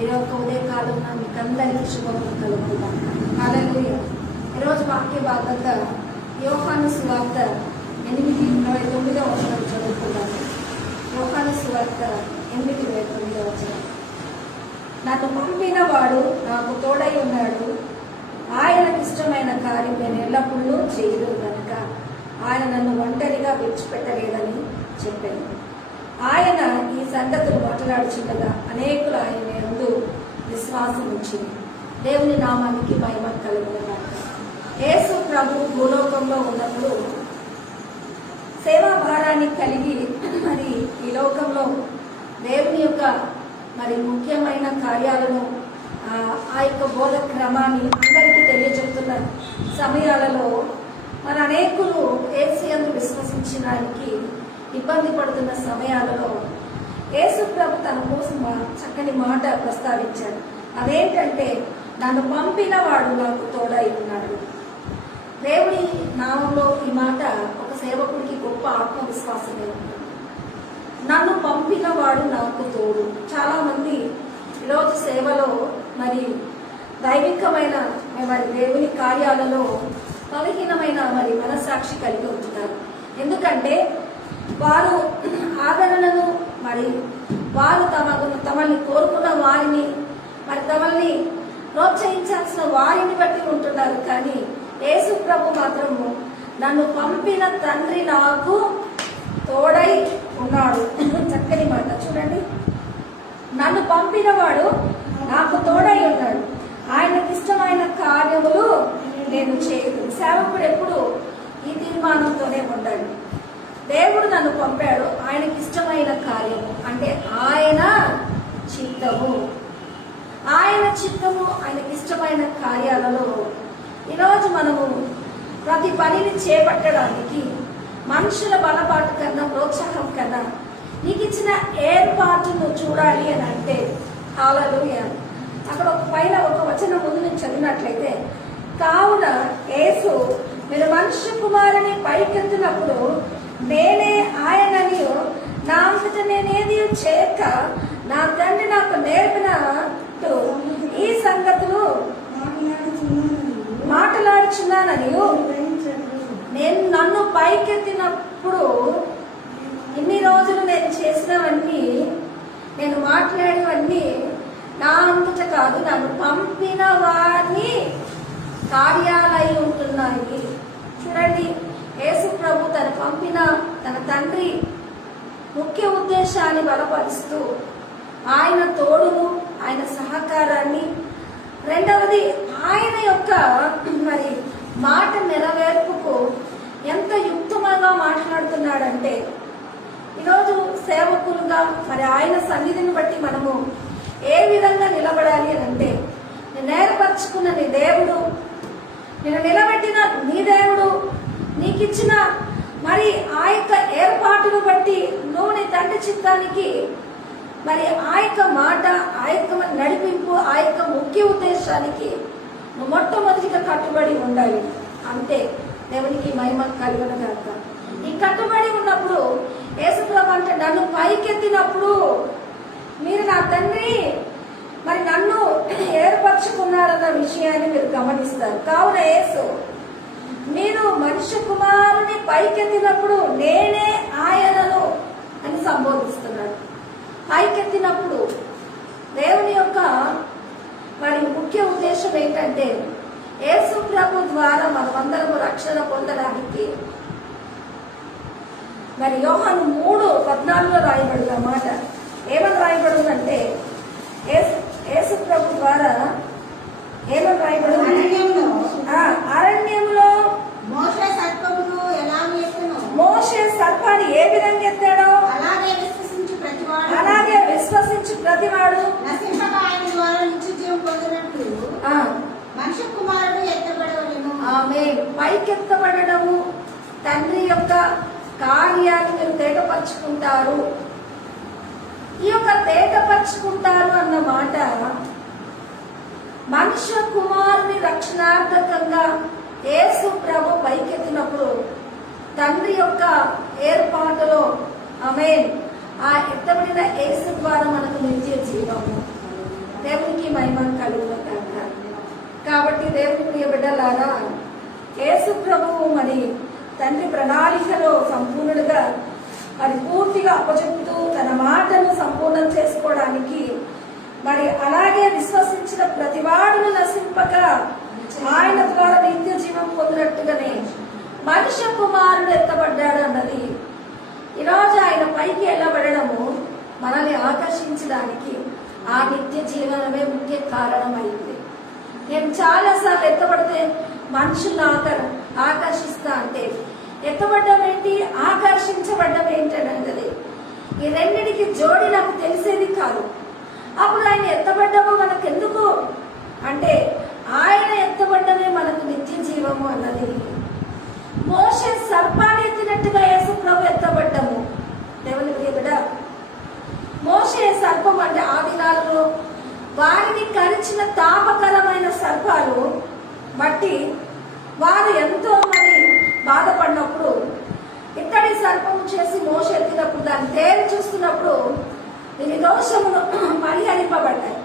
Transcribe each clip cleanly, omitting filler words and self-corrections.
ఈ యొక్క ఉదయకాలంలో మీకు అందరికీ శుభములు కలుగుతాం. హల్లెలూయా. ఈరోజు వాక్య భాగంగా యోహాను సువార్త 8:29 చదువుకున్నాను. యోహాను సువార్త 8:29. నన్ను పంపిన వాడు నాకు తోడై ఉన్నాడు, ఆయనకు ఇష్టమైన కార్యం నేను ఎల్లప్పుడూ చేయదు కనుక ఆయన నన్ను ఒంటరిగా విడిచిపెట్టలేదని చెప్పాను. ఆయన ఈ సంగతులు మాట్లాడుచుండగా అనేకులు ఆయన యందు విశ్వాసం ఉంచింది. దేవుని నామానికి మహిమ కలుగునుగాక. యేసు ప్రభు భూలోకంలో ఉన్నప్పుడు సేవా భారాన్ని కలిగి మరి ఈ లోకంలో దేవుని యొక్క మరి ముఖ్యమైన కార్యాలను ఆ యొక్క బోధ క్రమాన్ని అందరికీ తెలియజెప్తున్న సమయాలలో మన అనేకులు యేసు యందు విశ్వసించడానికి ఇబ్బంది పడుతున్న సమయాలలో యేసు ప్రభు తన కోసం చక్కని మాట ప్రస్తావించాడు. అదేంటంటే, నన్ను పంపిన వాడు నాకు తోడై ఉన్నాడు. దేవుని నామంలో ఈ మాట ఒక సేవకుడికి గొప్ప ఆత్మవిశ్వాసమే ఉంటుంది. నన్ను పంపిన వాడు నాకు తోడు. చాలా మంది ఈరోజు సేవలో మరి దైవికమైన మరి దేవుని కార్యాలలో బలహీనమైన మరి మనస్సాక్షి కలిగి ఉంటున్నారు. ఎందుకంటే వారు ఆదరణను మరి వారు తమల్ని కోరుకున్న వారిని మరి తమల్ని ప్రోత్సహించాల్సిన వారిని బట్టి ఉంటున్నారు. కానీ యేసు ప్రభు మాత్రము నన్ను పంపిన తండ్రి నాకు తోడై ఉన్నాడు. చక్కని మాట చూడండి. నన్ను పంపిన వాడు నాకు తోడై ఉన్నాడు, ఆయనకి ఇష్టమైన కార్యములు నేను చేయదు. సేవకుడు ఎప్పుడు ఈ తీర్మానంతోనే ఉండాలి. దేవుడు నన్ను పంపాడు, ఆయనకి ఇష్టమైన కార్యము అంటే ఆయన చిత్తము. ఆయన చిత్తము, ఆయనకి ఇష్టమైన కార్యాలలో ఈరోజు మనము ప్రతి పనిని చేపట్టడానికి మనుషుల బలపాటు కన్నా ప్రోత్సాహం కన్నా నీకు ఇచ్చిన ఏర్పాటును చూడాలి అని అంటే హల్లెలూయా. అక్కడ పైన ఒక వచనం ముందు నేను చదివినట్లయితే, కావున యేసు మీరు మనుష్య కుమారుని పైకెత్తినప్పుడు నేనే ఆయనని నా అంతట నేనేది చేయక నా తండ్రి నాకు నేర్పినట్టు ఈ సంగతులు మాట్లాడుచున్నానని నేను నన్ను పైకెత్తినప్పుడు ఇన్ని రోజులు నేను చేసినవన్నీ నేను మాట్లాడినవన్నీ నా అంతట కాదు, నన్ను పంపిన వారిని కార్యాలై ఉంటున్నాయి. చూడండి, యేసు ప్రభు తను పంపిన తన తండ్రి ముఖ్య ఉద్దేశాన్ని బలపరుస్తూ ఆయన తోడును, ఆయన సహకారాన్ని, రెండవది ఆయన యొక్క మరి మాట నెరవేర్పుకు ఎంత యుక్తముగా మాట్లాడుతున్నాడంటే, ఈరోజు సేవకులుగా మరి ఆయన సన్నిధిని బట్టి మనము ఏ విధంగా నిలబడాలి అని అంటే, నేను ఏర్పరచుకున్న నీ దేవుడు, నేను నిలబెట్టిన నీ దేవుడు, నీకిచ్చిన మరి ఆ యొక్క ఏర్పాటును బట్టి నువ్వు నీ తండ్రి చిత్తానికి మరి ఆ యొక్క మాట, ఆ యొక్క నడిపింపు, ఆ యొక్క ముఖ్య ఉద్దేశానికి నువ్వు మొట్టమొదటిగా కట్టుబడి ఉండాలి. అంతే. దేవునికి మహిమ కలుగునుగాక. ఈ కట్టుబడి ఉన్నప్పుడు యేసుప్రభు అంటే, నన్ను పైకెత్తినప్పుడు మీరు నా తండ్రి మరి నన్ను ఏర్పరచుకున్నారన్న విషయాన్ని మీరు గమనిస్తారు. కావున యేసు మీరు మనుష్య కుమారుని పైకెత్తినప్పుడు నేనే ఆయనను అని సంబోధిస్తున్నాడు. పైకెత్తినప్పుడు దేవుని యొక్క మరి ముఖ్య ఉద్దేశం ఏంటంటే, యేసు ప్రభు ద్వారా మనమందరము రక్షణ పొందడానికి మరి యోహాను 3:14 రాయబడిన మాట ఏమని రాయబడిందంటే, యేసు ప్రభు ద్వారా ఏమని రాయబడింది? అరణ్యంలో మోషే సర్పాన్ని ఏ విధంగా ఎత్తాడో అలాగే విశ్వసించి ప్రతివాడు మనుష్య కుమారుడు ఎత్తబడవలెను. ఆమె పైకెత్తబడము తండ్రి యొక్క కార్యాన్ని మీరు తేటపరుచుకుంటారు. ఈ యొక్క తేటపరుచుకుంటారు అన్న మాట మనుష్య కుమారుని రక్షణార్థకంగా యేసు ప్రభు పైకెత్తినప్పుడు తండ్రి యొక్క ఏర్పాటులో ఆమేన్ ఆ ఎత్తబడిన యేసు ద్వారా మనకు నిత్య జీవము. మహిమ కలుగును గాక. కాబట్టి దేవుని ప్రియ బిడ్డలారా, యేసు ప్రభువు మరి తండ్రి ప్రణాళికలో సంపూర్ణుడుగా మరి పూర్తిగా అప్పచెప్తూ తన మాటను సంపూర్ణం చేసుకోవడానికి మరి అలాగే విశ్వసించిన ప్రతివాడును నశింపక ఆయన ద్వారా నిత్య జీవం పొందినట్టుగానే మనుష్య కుమారుడు ఎత్తబడ్డాడు అన్నది ఈరోజు ఆయన పైకి వెళ్ళబడము మనల్ని ఆకర్షించడానికి ఆ నిత్య జీవనమే ముఖ్య కారణమైంది. నేను చాలాసార్లు ఎత్తబడితే మనుషులను ఆకర్షిస్తా అంటే ఎత్తబడ్డం ఏంటి, ఆకర్షించబడ్డం ఏంటనేది ఈ రెండిటికి జోడి నాకు తెలిసేది కాదు. అప్పుడు ఆయన ఎత్తబడ్డము మనకెందుకు అంటే ఆయన ఎత్తబడ్డమే మనకు నిత్య జీవము అన్నది. మోషే సర్పాన్ని ఎత్తినట్టుగా యేసు ప్రభు ఎత్తబడ్డము. దేవుని ప్రియ బిడ్డ, మోషే సర్పం అంటే ఆ దినాలలో వారిని కరిచిన తాపకరమైన సర్పాలు బట్టి వారు ఎంతో మంది బాధపడినప్పుడు ఇత్తడి సర్పం చేసి మోషే ఎత్తినప్పుడు దాన్ని తేరి చూస్తున్నప్పుడు దీని దోషములు పరిహరింపబడ్డాయి.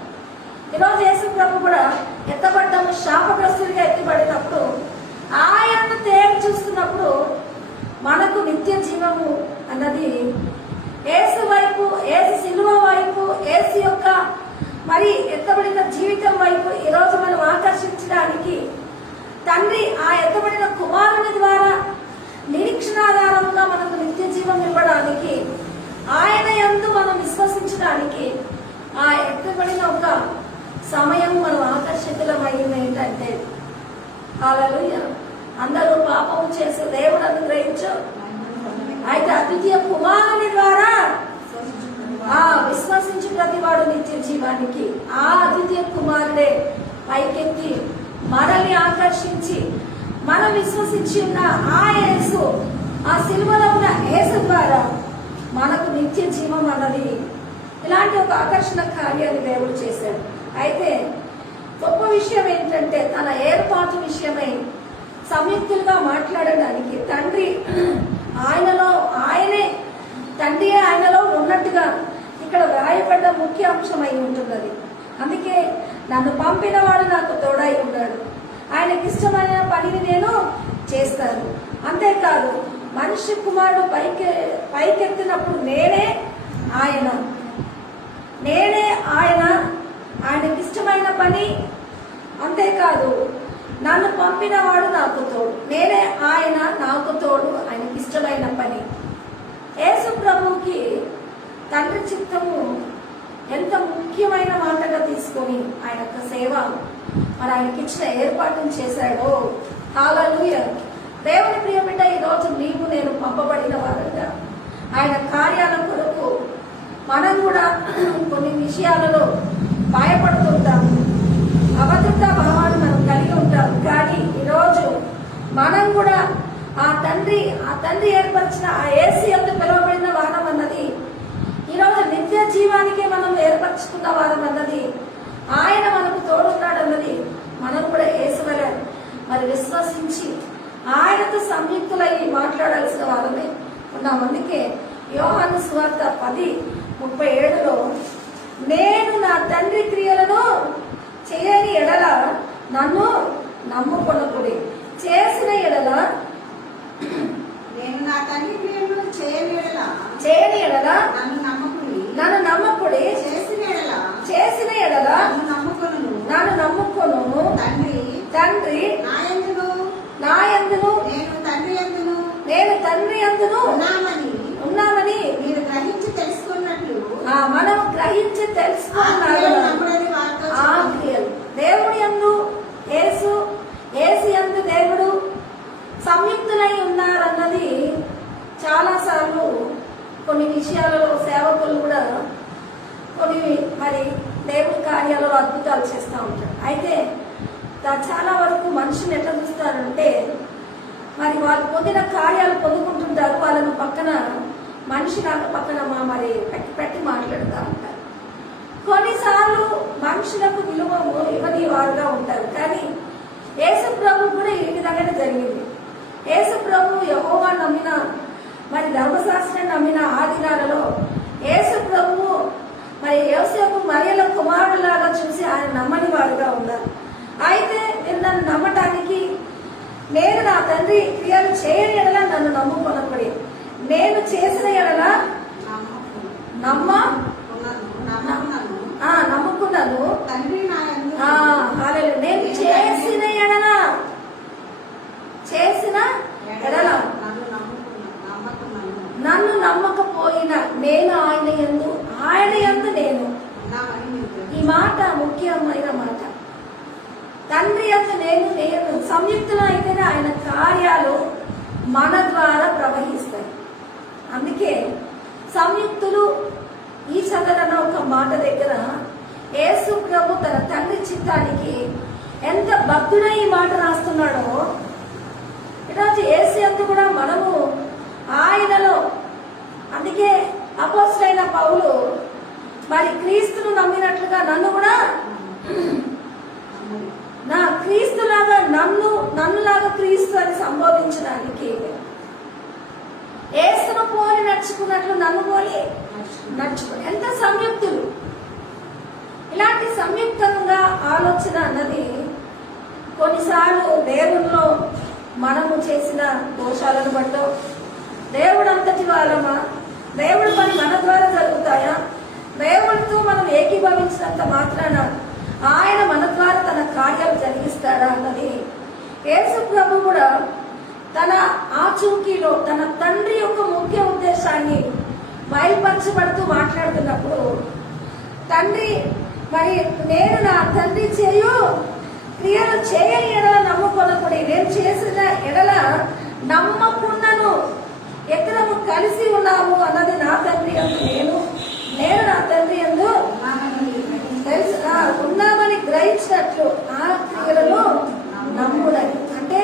ఈరోజు యేసు ప్రభు కూడా ఎత్తబడ్డము శాపగ్రస్తుడిగా ఎత్తిబడినప్పుడు ఆయన తేరి చూస్తున్నప్పుడు మనకు నిత్య జీవము అన్నది యేసు వైపు, యేసు శిలువ వైపు, యేసు యొక్క మరి ఎత్తబడిన జీవితం వైపు ఈరోజు మనం ఆకర్షించడానికి తండ్రి ఆ ఎత్తబడిన కుమారుని ద్వారా నిరీక్షణాధారంగా మనకు నిత్య జీవం ఇవ్వడానికి ఆయన యందు మనం విశ్వసించడానికి ఆ ఎత్తబడిన ఒక సమయం మనం ఆకర్షితులమైంది ఏంటంటే హల్లెలూయా, అందరూ పాపం చేసి దేవుడు అనుగ్రహించు అయితే అద్వితీయ కుమారుని ద్వారా విశ్వసించి ప్రతి వాడు నిత్య జీవానికి ఆ అద్వితీయ కుమారుడే పైకెత్తి మనల్ని ఆకర్షించి మనం విశ్వసించి ఉన్న ఆ యేసు, ఆ సిలువలో ఉన్న యేసు ద్వారా మనకు నిత్య జీవం అన్నది ఇలాంటి ఒక ఆకర్షణ కార్యాన్ని దేవుడు చేశాడు. అయితే గొప్ప విషయం ఏంటంటే తన ఏర్పాటు విషయమై సంయుక్తులుగా మాట్లాడడానికి తండ్రి ఆయనలో ఆయనే తండ్రి ఆయనలో ఉన్నట్టుగా ఇక్కడ వ్రాయబడ్డ ముఖ్య అంశం అయి ఉంటున్నది. అందుకే నన్ను పంపిన వాడు నాకు తోడై ఉన్నాడు, ఆయనకి ఇష్టమైన పనిని నేను చేస్తాను. అంతేకాదు మనిషి కుమారుడు పైకెత్తినప్పుడు నేనే ఆయన ఆయనకి ఇష్టమైన పని. అంతేకాదు నన్ను పంపిన వాడు నాకు తోడు, నేనే ఆయన నాకు తోడు, ఆయనకి ఇష్టమైన పని. యేసు ప్రభువుకి తండ్రి చిత్తము ఎంత ముఖ్యమైన మాటగా తీసుకొని ఆయన యొక్క సేవ మరి ఆయనకి ఇచ్చిన ఏర్పాటును చేశాడో. హల్లెలూయా. దేవుని ప్రియ బిడ్డ, ఈరోజు నీవు నేను పంపబడిన వారుగా ఆయన కార్యాల కొరకు మనం కూడా కొన్ని విషయాలలో భయపడుతుంటాము, అభద్రతా భావాన్ని మనం కలిగి ఉంటాం. కానీ ఈరోజు మనం కూడా ఆ తండ్రి ఏర్పరిచిన ఆ యేసు యందు పిలువబడిన వారం అన్నది ఈరోజు నిత్య జీవానికే మనం ఏర్పరచుకున్న వారం అన్నది ఆయన మనకు తోడున్నాడు అన్నది మనం కూడా యేసు వలె మరి విశ్వసించి ఆయనతో సంయుక్తులై మాట్లాడాల్సిన వారమే ఉన్నాం. అందుకే యోహాను సువార్త 10:37లో నేను నా తండ్రి క్రియలను చేయని ఎడల నన్ను నమ్ముకొనకుడి, చేసిన ఎడల నేను నా తండ్రి క్రియలను చేయని ఎడల నన్ను నమ్మకుడి, చేసిన ఎడల నన్ను నమ్ముకొను. తండ్రి నాయందును నేను తండ్రి యందును ఉన్నామని మీరు గ్రహించి తెలుసుకున్నట్లు మనం గ్రహించి తెలుసుకున్నాడు. దేవుడి యందు యేసు యందు దేవుడు సంయుక్తులై ఉన్నారన్నది చాలా సార్లు కొన్ని విషయాలలో సేవకులు కూడా కొన్ని మరి దేవుడి కార్యాలలో అద్భుతాలు చేస్తూ ఉంటారు. అయితే చాలా వరకు మనుషులు ఎట్లా చూస్తారంటే మరి వాళ్ళు పొందిన కార్యాలు పొందుకుంటుంటారు, వాళ్ళను పక్కన మనిషి కాక పక్కన మరి పెట్టి మాట్లాడుతూ ఉంటారు. కొన్నిసార్లు మనుషులకు విలువ ఇవ్వని వారుగా ఉంటారు. కానీ యేసు ప్రభు కూడా ఈ విధంగానే జరిగింది. యేసు ప్రభు యెహోవా నమ్మిన మరి ధర్మశాస్త్రం నమ్మిన ఆ దినాలలో యేసు ప్రభు మరి యోసేపు మరియల కుమారులాగా చూసి ఆయన తండ్రి క్రియలు చేయని ఎడల నన్ను నమ్ముకొనకుడి. నేను చేసిన ఎడల నమ్ముకున్నాను. తండ్రి నా యందు నేను చేసిన ఎడల నన్ను నమ్మకపోయిన నేను ఆయన యందు నేను. ఈ మాట ముఖ్యమైన మాట. తండ్రి యందు నేను సంయుక్తులు అయితేనే ఆయన కార్యాలు మన ద్వారా ప్రవహిస్తాయి. అందుకే సంయుక్తులు ఈ చదరన ఒక మాట దగ్గర యేసు ప్రభు తన తండ్రి చిత్తానికి ఎంత భక్తుడై ఈ మాట రాస్తున్నాడో, ఈరోజు యేసు యందు కూడా మనము ఆయనలో, అందుకే అపోస్తలుడైన పౌలు మరి క్రీస్తును నమ్మినట్లుగా నన్ను కూడా నా క్రీస్తులాగా నన్నులాగా క్రీస్తు అని సంబోధించడానికి, యేసును పోలి నడుచుకున్నట్లు నన్ను పోలి నడుచుకుని ఎంత సంయుక్తులు. ఇలాంటి సంయుక్తంగా ఆలోచన అన్నది కొన్నిసార్లు దేవుల్లో మనము చేసిన దోషాలను బట్టో, దేవుడు అంతటి వాళ్ళమా, దేవుడి పని మన ద్వారా జరుగుతాయా, దేవుడితో మనం ఏకీభవించినంత మాత్రాన ఆయన మన ద్వారా తన కార్యాలు జరిగిస్తాడా అన్నది యేసు ప్రభు కూడా తన ఆచూకీలో తన తండ్రి యొక్క ముఖ్య ఉద్దేశాన్ని బయలుపరచబడుతూ మాట్లాడుతున్నప్పుడు, తండ్రి మరి నేను నా తండ్రి క్రియలు చేయని ఎడల నమ్ముకొనకుడి. నేను చేసిన ఎడల నమ్మకున్నను. ఎక్కడము కలిసి ఉన్నాము అన్నది నా తండ్రి యందు నేను నా తండ్రి యందు ఉన్నామని గ్రహించినట్లు ఆ క్రియలను నమ్ముడని. అంటే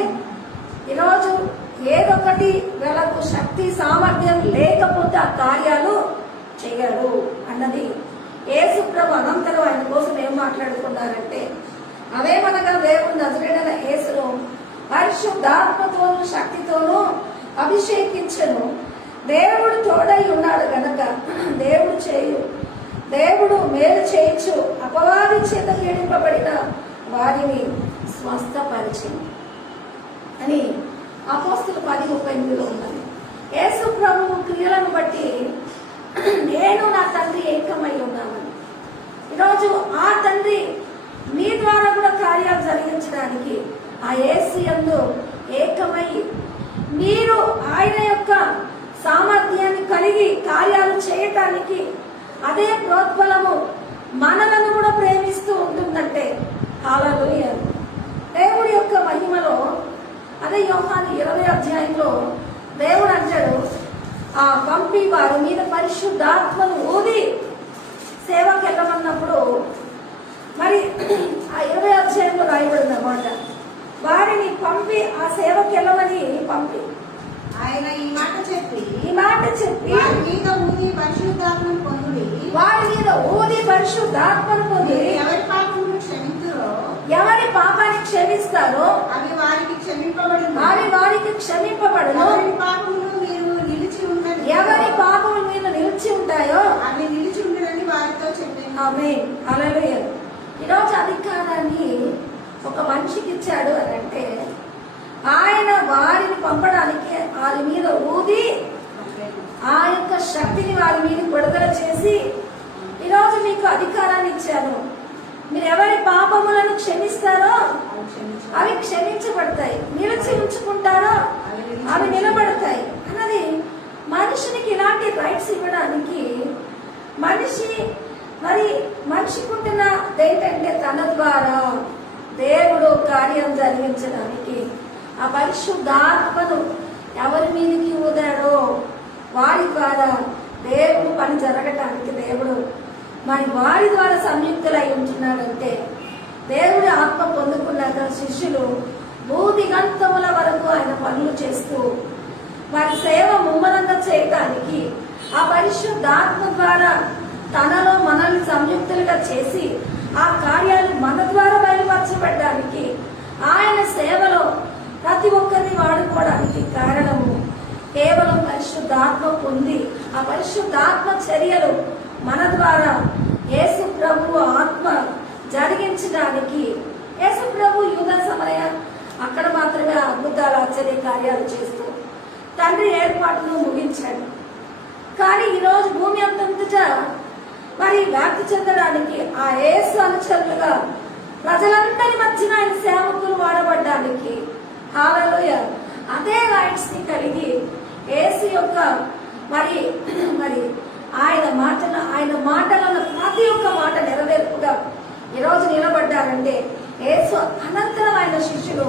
ఈరోజు ఏదొకటి వీళ్ళకు శక్తి సామర్థ్యం లేకపోతే ఆ కార్యాలు చేయడు అన్నది యేసు ప్రభు అనంతరం ఆయన కోసం ఏం మాట్లాడుకున్నారంటే, అవేమనగా దేవుడు నజరేయుడైన యేసును పరిశుద్ధాత్మతోనూ శక్తితోనూ అభిషేకించను. దేవుడు తోడై ఉన్నాడు గనక దేవుడు మేలు చేయొచ్చు. అపవాది చేత పీడింపబడిన వారిని స్వస్థపరిచింది అని అపోస్తలుల 10:38 ఉన్నది. యేసు ప్రభువు క్రియలను బట్టి నేను నా తండ్రి ఏకమై ఉన్నామని. ఈరోజు ఆ తండ్రి మీ ద్వారా కూడా కార్యాలు జరిగించడానికి ఆ యేసు యందు ఏకమై మీరు ఆయన యొక్క సామర్థ్యాన్ని కలిగి కార్యాలు చేయటానికి అదే ప్రోద్బలము మనలను కూడా ప్రేమిస్తూ ఉంటుందంటే హల్లెలూయా. దేవుడి యొక్క మహిమలో అదే యోహాను 20వ అధ్యాయంలో దేవుడు అంటాడు, ఆ పంపి వారి మీద పరిశుద్ధాత్మను ఊది సేవకి వెళ్ళమన్నప్పుడు మరి ఆ 20వ అధ్యాయంలో రాయబడింది అన్నమాట. వారిని పంపి ఆ సేవకి వెళ్ళమని పంపి ఆయన ఈ మాట చెప్పి వారి మీద ఊది పరిశుద్ధాత్మను పొంది ఎవరి పాపమును క్షమించురో ఎవరి పాపాన్ని క్షమిస్తారో అవి వారికి క్షమింపబడును. ఎవరి పాపములు మీరు నిలిచి ఉన్నది ఎవరి పాపములు మీరు నిలిచి ఉంటాయో అవి నిలిచి ఉండరని వారితో చెప్పాను. ఆమేన్. హల్లెలూయా. ఈరోజు అధికారాన్ని ఒక మనిషికి ఇచ్చాడు అని అంటే ఆయన వారిని పంపడానికి వారి మీద ఊది ఆ యొక్క శక్తిని వారి మీద విడుదల చేసి, ఈరోజు మీకు అధికారాన్ని ఇచ్చాను, మీరు ఎవరి పాపములను క్షమిస్తారో అవి క్షమించబడతాయి, నిలిచి ఉంచుకుంటారో అవి నిలబడతాయి అన్నది మనిషికి ఇలాంటి రైట్స్ ఇవ్వడానికి మనిషికి ఉంటున్న ఏంటంటే తన ద్వారా దేవుడు కార్యం జరిగించడానికి ఆ పరిశుద్ధాత్మను ఎవరి మీదకి ఊదాడో వారి ద్వారా దేవుడు పని జరగటానికి దేవుడు మరి వారి ద్వారా సంయుక్తులై ఉంటున్నాడంటే, దేవుడి ఆత్మ పొందుకున్నాక శిష్యులు భూదిగంతముల వరకు ఆయన పనులు చేస్తూ వారి సేవ ముమ్మరంగా చేయటానికి ఆ పరిశుద్ధాత్మ ద్వారా తనలో మనల్ని సంయుక్తులుగా చేసి ఆ కార్యాలు మన ద్వారా బయలుపరచబడడానికి ఆయన సేవలో ప్రతి ఒక్కరిని వాడుకోవడానికి కారణము కేవలం పరిశుద్ధాత్మ పొంది ఆ పరిశుద్ధాత్మ చర్యలు మన ద్వారా యేసు ప్రభు ఆత్మ జరిగించడానికి. యేసు ప్రభు యూదా సమరయ అక్కడ మాత్రమే అద్భుతాలు ఆశ్చర్య కార్యాలు చేస్తూ తండ్రి ఏర్పాటును ముగించాడు. కానీ ఈరోజు భూమి అంతటా మరి వ్యాప్తి చెందడానికి ఆ యేసు అనుచరులుగా ప్రజలందరి మధ్యన ఆయన సేవకులు వాడబడ్డానికి హల్లెలూయా అదే రైట్స్ ని కలిగి యేసు యొక్క మరి మరి ఆయన మాటలను ప్రతి ఒక్క మాట నెరవేర్పుగా ఈరోజు నిలబడ్డారంటే యేసు అనంతరం ఆయన శిష్యులు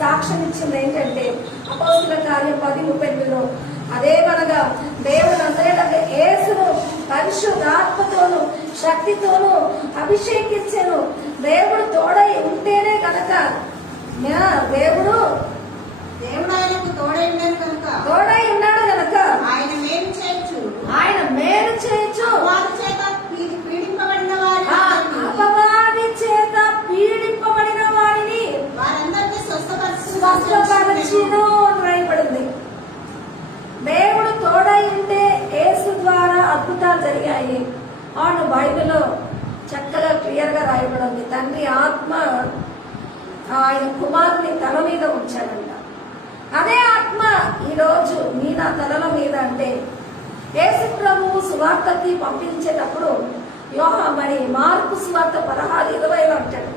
సాక్ష్యం ఇచ్చింది ఏంటంటే అపోస్తుల కార్యం 10:38 అదేమనగా దేవుడు అందరిలాగా యేసును పరిశుద్ధాత్మతోను శక్తితోను అభిషేకించెను. దేవుడు తోడై ఉంటేనే గనక దేవుడు ఆయనకు తోడై ఉన్నాడు గనక ఆయన మేలు చేయొచ్చు అపవాది చేత పీడింపబడిన వారిని వారందరినీ స్వస్థపరచును అని రాయబడింది. దేవుడు తోడై ఉంటే యేసు ద్వారా అద్భుతాలు జరిగాయి. అవును, బైబిల్లో చక్కగా క్లియర్ గా రాయబడింది. తండ్రి ఆత్మ ఆయన కుమారుని తల మీద ఉంచాడంట. అదే ఆత్మ ఈరోజు నా తలల మీద అంటే యేసు ప్రభువు సువార్తకి పంపించేటప్పుడు మరి మార్కు సువార్త 16:20 అంటాడు,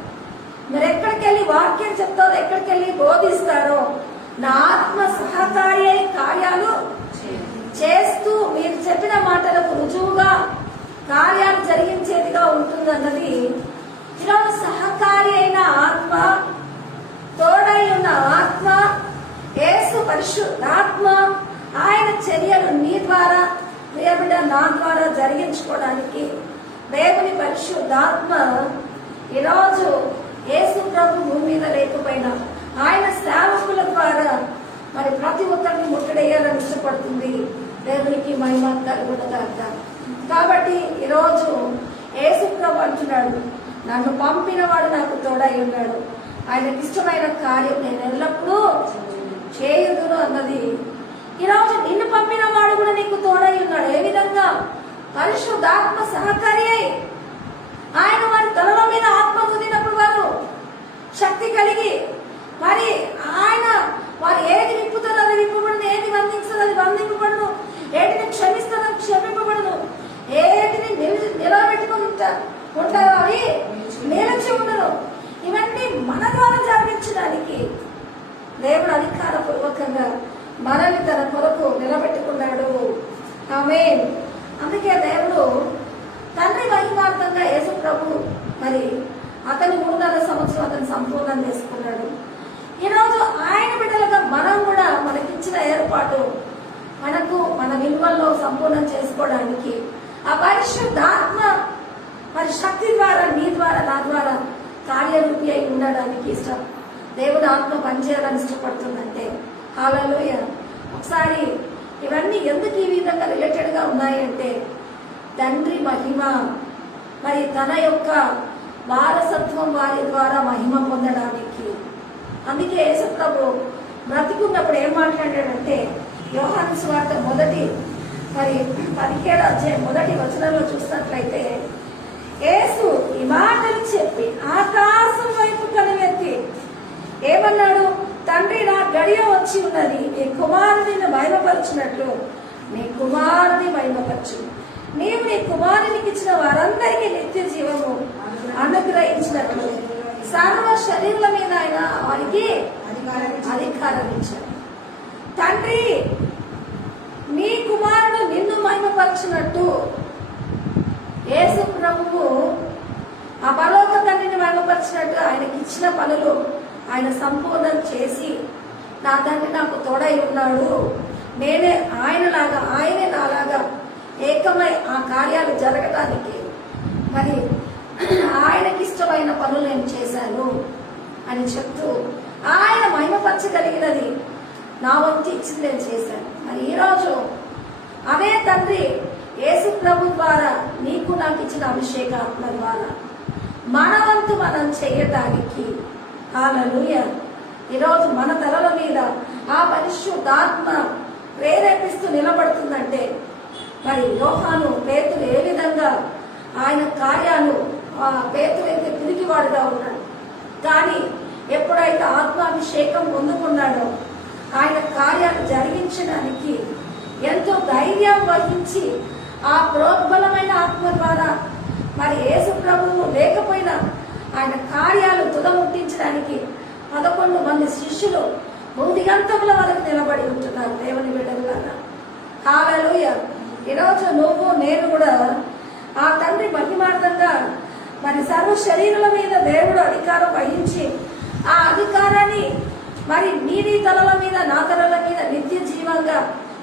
మీరు ఎక్కడికి వెళ్ళి వాక్యం చెప్తారో ఎక్కడికి వెళ్ళి బోధిస్తారో నా ఆత్మ సహకారి అయి కార్యాలు చేస్తూ మీరు చెప్పిన మాటలకు రుజువుగా కార్యాలు జరిగించేదిగా ఉంటుందన్నది. ఈరోజు సహకారి అయిన ఆత్మ, తోడై ఉన్న ఆత్మ, యేసు పరిశుద్ధాత్మ ఆయన చర్యలు నీ ద్వారా ప్రియబిడ్డ నా ద్వారా జరిగించుకోవడానికి దేవుని పరిశుద్ధాత్మ ఈరోజు యేసు ప్రభు భూమి మీద లేకపోయినా ఆయన సేవకుల ద్వారా మరి ప్రతి ఒక్కరిని ముట్టడేయాలని ఇష్టపడుతుంది. దేవునికి మహిమ కలుగునగాక. కాబట్టి ఈరోజు యేసు ప్రభు అంటున్నాడు, నన్ను పంపిన వాడు నాకు తోడై ఉన్నాడు, ఆయనకి ఇష్టమైన కార్యం నేను ఎల్లప్పుడూ చేయుదును అన్నది. ఈరోజు నిన్ను పంపిన వాడు కూడా నీకు తోడై ఉన్నాడు. ఏ విధంగా? పరిశుద్ధాత్మ సహకారి అయి ఆయన వారి తలల మీద ఆత్మ ఊదినప్పుడు వారు శక్తి కలిగి మరి ఆయన వారు ఏది విప్పుతారో అది విప్పబడును, ఏది వందించారో అది వందింపబడును, ఏటిని క్షమిస్తారో క్షమింపబడును, ఏటిని నిలబెట్టుకుని ఉంటారో అవి నిలిచి ఉండరు. ఇవన్నీ మన ద్వారా జరిగించడానికి దేవుడు అధికారపూర్వకంగా మనల్ని తన కొరకు నిలబెట్టుకున్నాడు. ఆమేన్. అందుకే దేవుడు తండ్రి మహిమార్థంగా యేసు ప్రభు మరి అతని 3.5 సంవత్సరం అతను సంపూర్ణం చేసుకున్నాడు. ఈరోజు ఆయన బిడ్డలుగా మనం కూడా మనకిచ్చిన ఏర్పాటు మనకు మన విలువల్లో సంపూర్ణం చేసుకోవడానికి ఆ పరిశుద్ధాత్మ మరి శక్తి ద్వారా నీ ద్వారా నా ద్వారా కార్యరూపి అయి ఉండడానికి ఇష్టం. దేవుడు ఆత్మ పనిచేయాలని ఇష్టపడుతుందంటే హల్లెలూయా. ఒకసారి ఇవన్నీ ఎందుకు ఈ విధంగా రిలేటెడ్ గా ఉన్నాయంటే తండ్రి మహిమ మరి తన యొక్క వారసత్వం వారి ద్వారా మహిమ పొందడానికి. అందుకే యేసు ప్రభు బ్రతికున్నప్పుడు ఏం మాట్లాడాడంటే యోహాను సువార్త 17 చూసినట్లయితే యేసు ఈ మాటలు చెప్పి ఆకాశం వైపు కనువెత్తి ఏమన్నాడు? తండ్రి, నా గడియ వచ్చి ఉన్నది, నీ కుమారుని మహిమపరచినట్లు నీ కుమారుని మహిమపరచు. నీవు నీ కుమారునికి ఇచ్చిన వారందరికీ నిత్య జీవము అనుగ్రహించినట్లు సర్వ శరీరుల మీద ఆయన వారికి అధికారం ఇచ్చాడు. తండ్రి, నీ కుమారుడు నిన్ను మహిమపరచినట్టు యేసు ప్రభువు ఆ పరలోక తండ్రిని మహిమపరిచినట్టు ఆయనకి ఇచ్చిన పనులు ఆయన సంపూర్ణం చేసి నా తండ్రి నాకు తోడై ఉన్నాడు, నేనే ఆయనే నాలాగా ఏకమై ఆ కార్యాలు జరగడానికి మరి ఆయనకి ఇష్టమైన పనులు నేను చేశాను అని చెప్తూ ఆయన మహిమపరచగలిగినది నా వంతు ఇచ్చింది నేను చేశాను. మరి ఈరోజు అదే తండ్రి యేసు ప్రభు ద్వారా నీకు నాకు ఇచ్చిన అభిషేకాత్మ ద్వారా మన వంతు మనం చేయడానికి హల్లెలూయా ఈరోజు మన తలల మీద ఆ పరిశుద్ధాత్మ ప్రేరేపిస్తూ నిలబడుతుందంటే మరి యోహాను పేతురు ఏ విధంగా ఆయన కార్యాలు పేతురు అయితే పిరికివాడుగా ఉన్నాడు. కానీ ఎప్పుడైతే ఎవరైతే ఆత్మాభిషేకం పొందుకున్నాడో ఆయన కార్యాలు జరిగించడానికి ఎంతో ధైర్యం వహించి ఆ ప్రోద్బలమైన ఆత్మ ద్వారా మరి యేసు ప్రభువు లేకపోయినా ఆయన కార్యాలు తుదముట్టించడానికి 11 మంది శిష్యులు భూదిగంతముల వరకు నిలబడి ఉంటున్నారు. దేవుని బిడ్డలారా, హల్లెలూయా. ఈరోజు నువ్వు నేను కూడా ఆ తండ్రి మహిమార్థంగా మరి సర్వ శరీరుల మీద దేవుడు అధికారం వహించి ఆ అధికారాన్ని మరి నీ తలల మీద నా తలల మీద నిత్య జీవంగా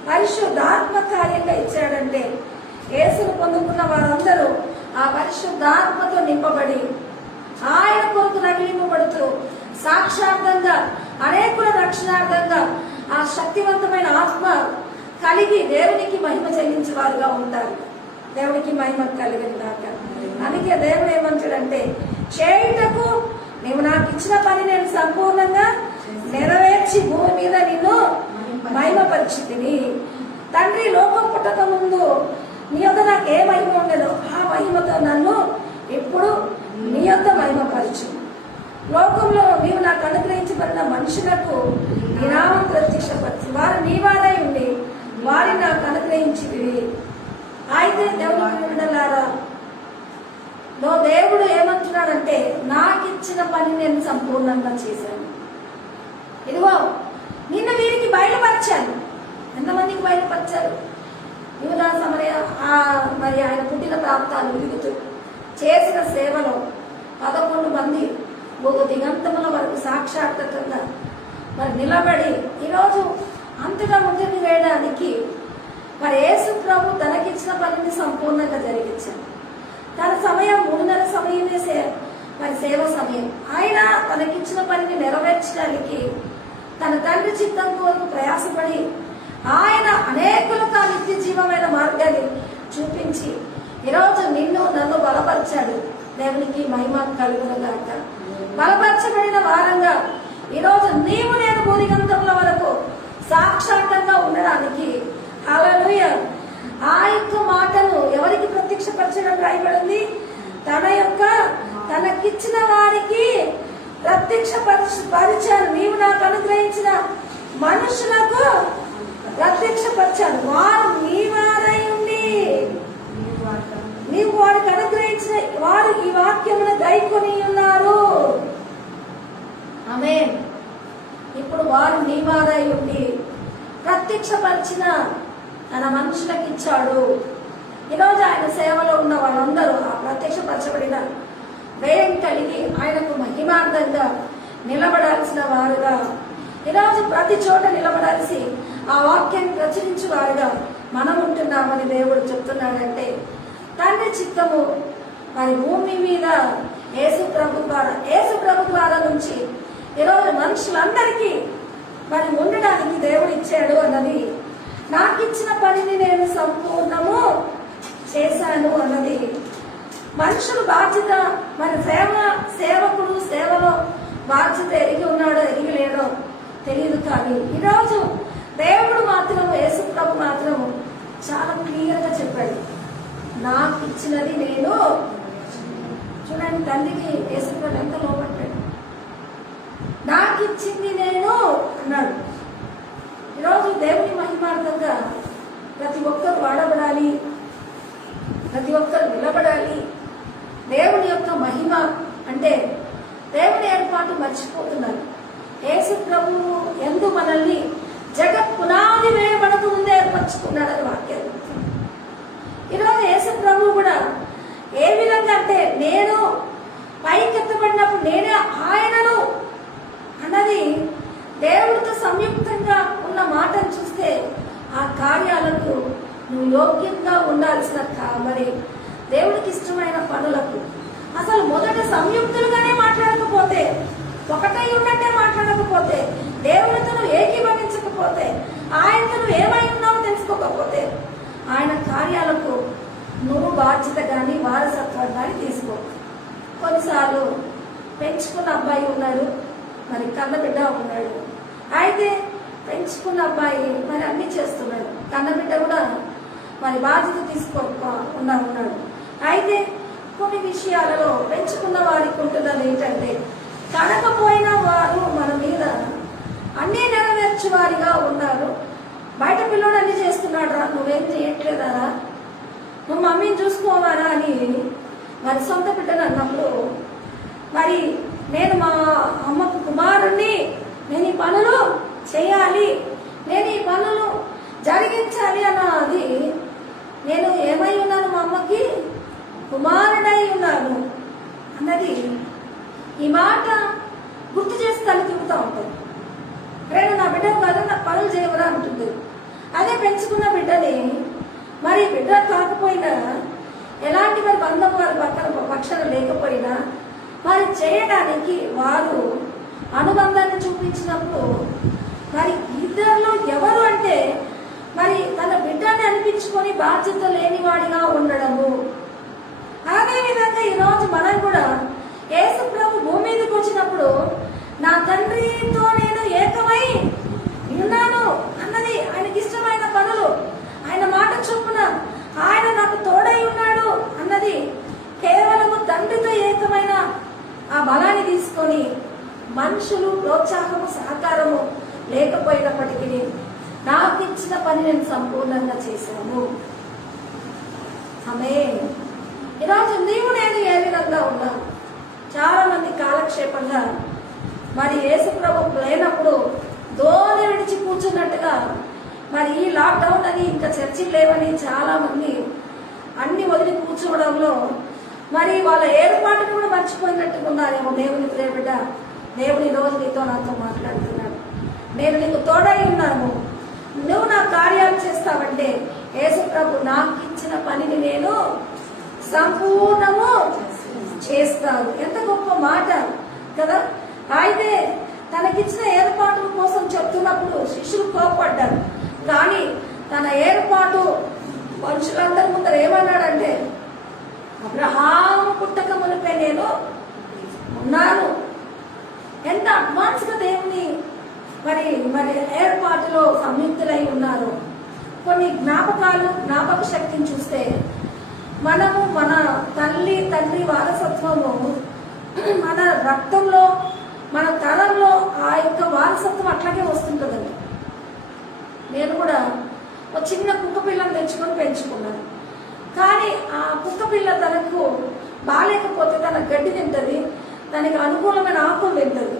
పరిశుద్ధాత్మ కార్యంగా ఇచ్చాడంటే యేసును పొందుకున్న వారందరూ ఆ పరిశుద్ధాత్మతో నింపబడి ఆయన కొరకు రగిలింపబడుతూ సాక్షార్థంగా అనేకుల రక్షణార్థంగా ఆ శక్తివంతమైన ఆత్మ కలిగి దేవునికి మహిమ చెల్లించే వారుగా ఉంటారు. దేవునికి మహిమ కలిగిన దాక. అందుకే దేవుడు ఏమంటాడంటే, చేయుటకు నీవు నాకు ఇచ్చిన పని నేను సంపూర్ణంగా నెరవేర్చి భూమి మీద నిన్ను మహిమపరిచితిని. తండ్రి లోకం పుట్టక ముందు నీ యొక్క నాకు ఏ మహిమ ఉండదో ఆ మహిమతో నన్ను ఇప్పుడు నీ యొక్క మహిమపరచు. లోకంలో నీవు నాకు అనుగ్రహించబడిన మనుషులకు నీ నామం ప్రత్యక్షపరిచి వారు నీ వారై ఉండి వారిని నాకు అనుగ్రహించివి. అయితే దేవుని బిడ్డలారా, దేవుడు ఏమంటున్నాడంటే, నాకు ఇచ్చిన పని నేను సంపూర్ణంగా చేశాను. ఇదిగో నిన్న వీరికి బయలుపరిచాను. ఎంతమందికి బయలుపరిచారు? యూదా సమరయ మరి ఆయన పుట్టిన ప్రాంతాలు విరుగుతూ చేసిన సేవలో 11 మంది ఒక దిగంతముల వరకు సాక్షాత్కంగా మరి నిలబడి ఈరోజు అంతగా ముందుకు వేయడానికి మరి యేసు ప్రభు తనకిచ్చిన పనిని సంపూర్ణంగా జరిగించారు. తన సమయం 3 నెలల సమయమే మరి సేవ సమయం. ఆయన తనకిచ్చిన పనిని నెరవేర్చడానికి తన తండ్రి చిత్తం కొరకు ప్రయాసపడి ఆయన అనేకులకు ఆ నిత్య జీవమైన మార్గాన్ని చూపించి ఈరోజు నిన్ను నన్ను బలపరిచాడు. దేవునికి మహిమ కలుగునుగాక. బలపరచబడిన వారంగా ఈరోజు నీవు నేను భూదిగంతముల వరకు సాక్షాత్తంగా ఉండడానికి హల్లెలూయా. ఆ యొక్క మాటను ఎవరికి ప్రత్యక్షపరచడం రాయబడింది? తనకిచ్చిన వారికి ప్రత్యక్షపరిచాను. నీవు నాకు అనుగ్రహించిన మనుషులకు ప్రత్యక్షపరిచాను. వారు నీ వారై ఉండి నీవు వారికి అనుగ్రహించిన వారు ఈ వాక్యమును గైకొని ఉన్నారు. ఆమేన్. ఇప్పుడు వారు నీ వారై ఉండి ప్రత్యక్షపరిచిన తన మనుషులకు ఇచ్చాడు. ఈరోజు ఆయన సేవలో ఉన్న వాళ్ళందరూ ఆ ప్రత్యక్షపరచబడిన వ్యయం కలిగి ఆయనకు మహిమార్థంగా నిలబడాల్సిన వారుగా ఈరోజు ప్రతి చోట నిలబడాల్సి ఆ వాక్యాన్ని ప్రచురించే వారుగా మనం ఉంటున్నామని దేవుడు చెప్తున్నాడంటే, తండ్రి చిత్తము మరి భూమి మీద యేసు ప్రభు ద్వారా నుంచి ఈరోజు మనుషులందరికీ మరి ఉండడానికి దేవుడు ఇచ్చాడు అన్నది, నాకు ఇచ్చిన పనిని నేను సంపూర్ణము చేశాను అన్నది మనుషులు బాధ్యత. మరి సేవకుడు సేవలో బాధ్యత ఎరిగి ఉన్నాడో ఎరిగి లేడో తెలియదు. కానీ ఈరోజు దేవుడు మాత్రం యేసు ప్రభు మాత్రం చాలా క్లియర్ గా చెప్పాడు, నాకు ఇచ్చినది నేను. చూడండి, తండ్రికి యేసు ప్రభు ఎంత లోపడ్డాడు. నాకు ఇచ్చింది నేను అన్నాడు. ఈరోజు దేవుని మహిమార్థంగా ప్రతి ఒక్కరు వాడబడాలి, ప్రతి ఒక్కరు నిలబడాలి. దేవుని యొక్క మహిమ అంటే దేవుని ఏర్పాటు మర్చిపోతున్నారు. యేసు ప్రభువు ఎందు మనల్ని జగత్ పునాది వేయబడక ముందే ఏర్పరచుకున్నాడని వాక్యాలు. ఈరోజు యేసు ప్రభువు కూడా ఏ విధంగా అంటే, నేను పైకెత్తబడినప్పుడు నేనే ఆయనను అన్నది దేవుడితో సంయుక్తంగా ఉన్న మాటను చూస్తే ఆ కార్యాలకు నువ్వు యోగ్యంగా ఉండాల్సిన మరి దేవుడికి ఇష్టమైన పనులకు అసలు మొదట సంయుక్తులుగానే మాట్లాడకపోతే, ఒకటై ఉన్నట్టే మాట్లాడకపోతే, దేవుడితో నువ్వు ఏకీభవించకపోతే, ఆయనతో నువ్వు ఏమై ఉన్నావో తెలుసుకోకపోతే ఆయన కార్యాలకు నువ్వు బాధ్యత కానీ వారసత్వం కానీ తీసుకో. కొన్నిసార్లు పెంచుకున్న అబ్బాయి ఉన్నాడు, మరి కన్నబిడ్డ ఉన్నాడు. అయితే పెంచుకున్న అబ్బాయి మరి అన్ని చేస్తున్నాడు, కన్నబిడ్డ కూడా మరి బాధ్యత ఉన్నాడు. అయితే కొన్ని విషయాలలో పెంచుకున్న వారికి ఉంటున్నది ఏంటంటే, కనకపోయినా వారు వాడిగా ఉన్నారు. బయట పిల్లోడు అన్ని చేస్తున్నాడు రా, నువ్వేం చేయట్లేదా, నువ్వు మమ్మీని చూసుకోవాలా అని మరి సొంత బిడ్డలు అన్నప్పుడు, మరి నేను మా అమ్మకు కుమారుణ్ణి, నేను ఈ పనులు చేయాలి, నేను ఈ పనులు జరిగించాలి అన్నది, నేను ఏమై ఉన్నాను, మా అమ్మకి కుమారుడై ఉన్నాను అన్నది ఈ మాట గుర్తు చేసి తల్లి తిరుగుతూ ఉంటుంది. రేపు నా బిడ్డ కాదు, నాకు పనులు చేయవరా అంటుంది. అదే పెంచుకున్న బిడ్డని మరి బిడ్డ కాకపోయినా, ఎలాంటి మరి బంధం వారి పక్షాన లేకపోయినా మరి చేయడానికి వారు అనుబంధాన్ని చూపించినప్పుడు, మరి ఇద్దరిలో ఎవరు అంటే మరి తన బిడ్డని అనిపించుకొని బాధ్యత లేనివాడిగా ఉండడము. అదే విధంగా ఈరోజు మనం కూడా యేసు ప్రభు భూమి మీదకి వచ్చినప్పుడు నా తండ్రితో నేను ఏకమై ఉన్నాను అన్నది, ఆయనకి ఇష్టమైన పనులు, ఆయన మాట చొప్పున ఆయన నాకు తోడై ఉన్నాడు అన్నది కేవలము తండ్రితో ఏకమైన ఆ బలాన్ని తీసుకొని మనుషులు ప్రోత్సాహము సహకారము లేకపోయినప్పటికీ నాకు ఇచ్చిన పని నేను సంపూర్ణంగా చేశాను. ఆమేన్. ఈరోజు నీవు నేను ఏ విధంగా ఉన్నావు? చాలా మంది కాలక్షేపంగా మరి యేసు ప్రభు లేనప్పుడు దోని విడిచి కూర్చున్నట్టుగా, మరి ఈ లాక్డౌన్ అని ఇంకా చర్చిలు లేవని చాలా మంది అన్ని వదిలి కూర్చోవడంలో మరి వాళ్ళ ఏర్పాటును కూడా మర్చిపోయినట్టుగా ఉన్నారేమో. దేవుని ప్రేమిట, దేవుని రోజు నీతో నాతో మాట్లాడుతున్నాడు. నేను నీకు తోడై ఉన్నాను, నువ్వు నా కార్యాలు చేస్తావంటే యేసు ప్రభు నాకు ఇచ్చిన పనిని నేను సంపూర్ణము చేస్తాను. ఎంత గొప్ప మాట కదా. అయితే తనకిచ్చిన ఏర్పాటు కోసం చెప్తున్నప్పుడు శిష్యులు కోపడ్డారు. కానీ తన ఏర్పాటు మనుషులందరి ముందర ఏమన్నాడంటే, అబ్రహాము పుట్టక మునిపే నేను ఉన్నాను. ఎంత అడ్వాన్స్ గా దేవుని మరి మరి ఏర్పాటులో సంయుక్తులై ఉన్నారు. కొన్ని జ్ఞాపక శక్తిని చూస్తే మనము మన తండ్రి వారసత్వము మన రక్తంలో, మన తరంలో ఆ యొక్క వారసత్వం అట్లాగే వస్తుంటుందండి. నేను కూడా ఒక చిన్న కుక్క పిల్లని తెచ్చుకొని పెంచుకున్నాను. కానీ ఆ కుక్క పిల్ల తనకు బాగాలేకపోతే తన గడ్డి తింటది, దానికి అనుకూలమైన ఆకులు తింటది.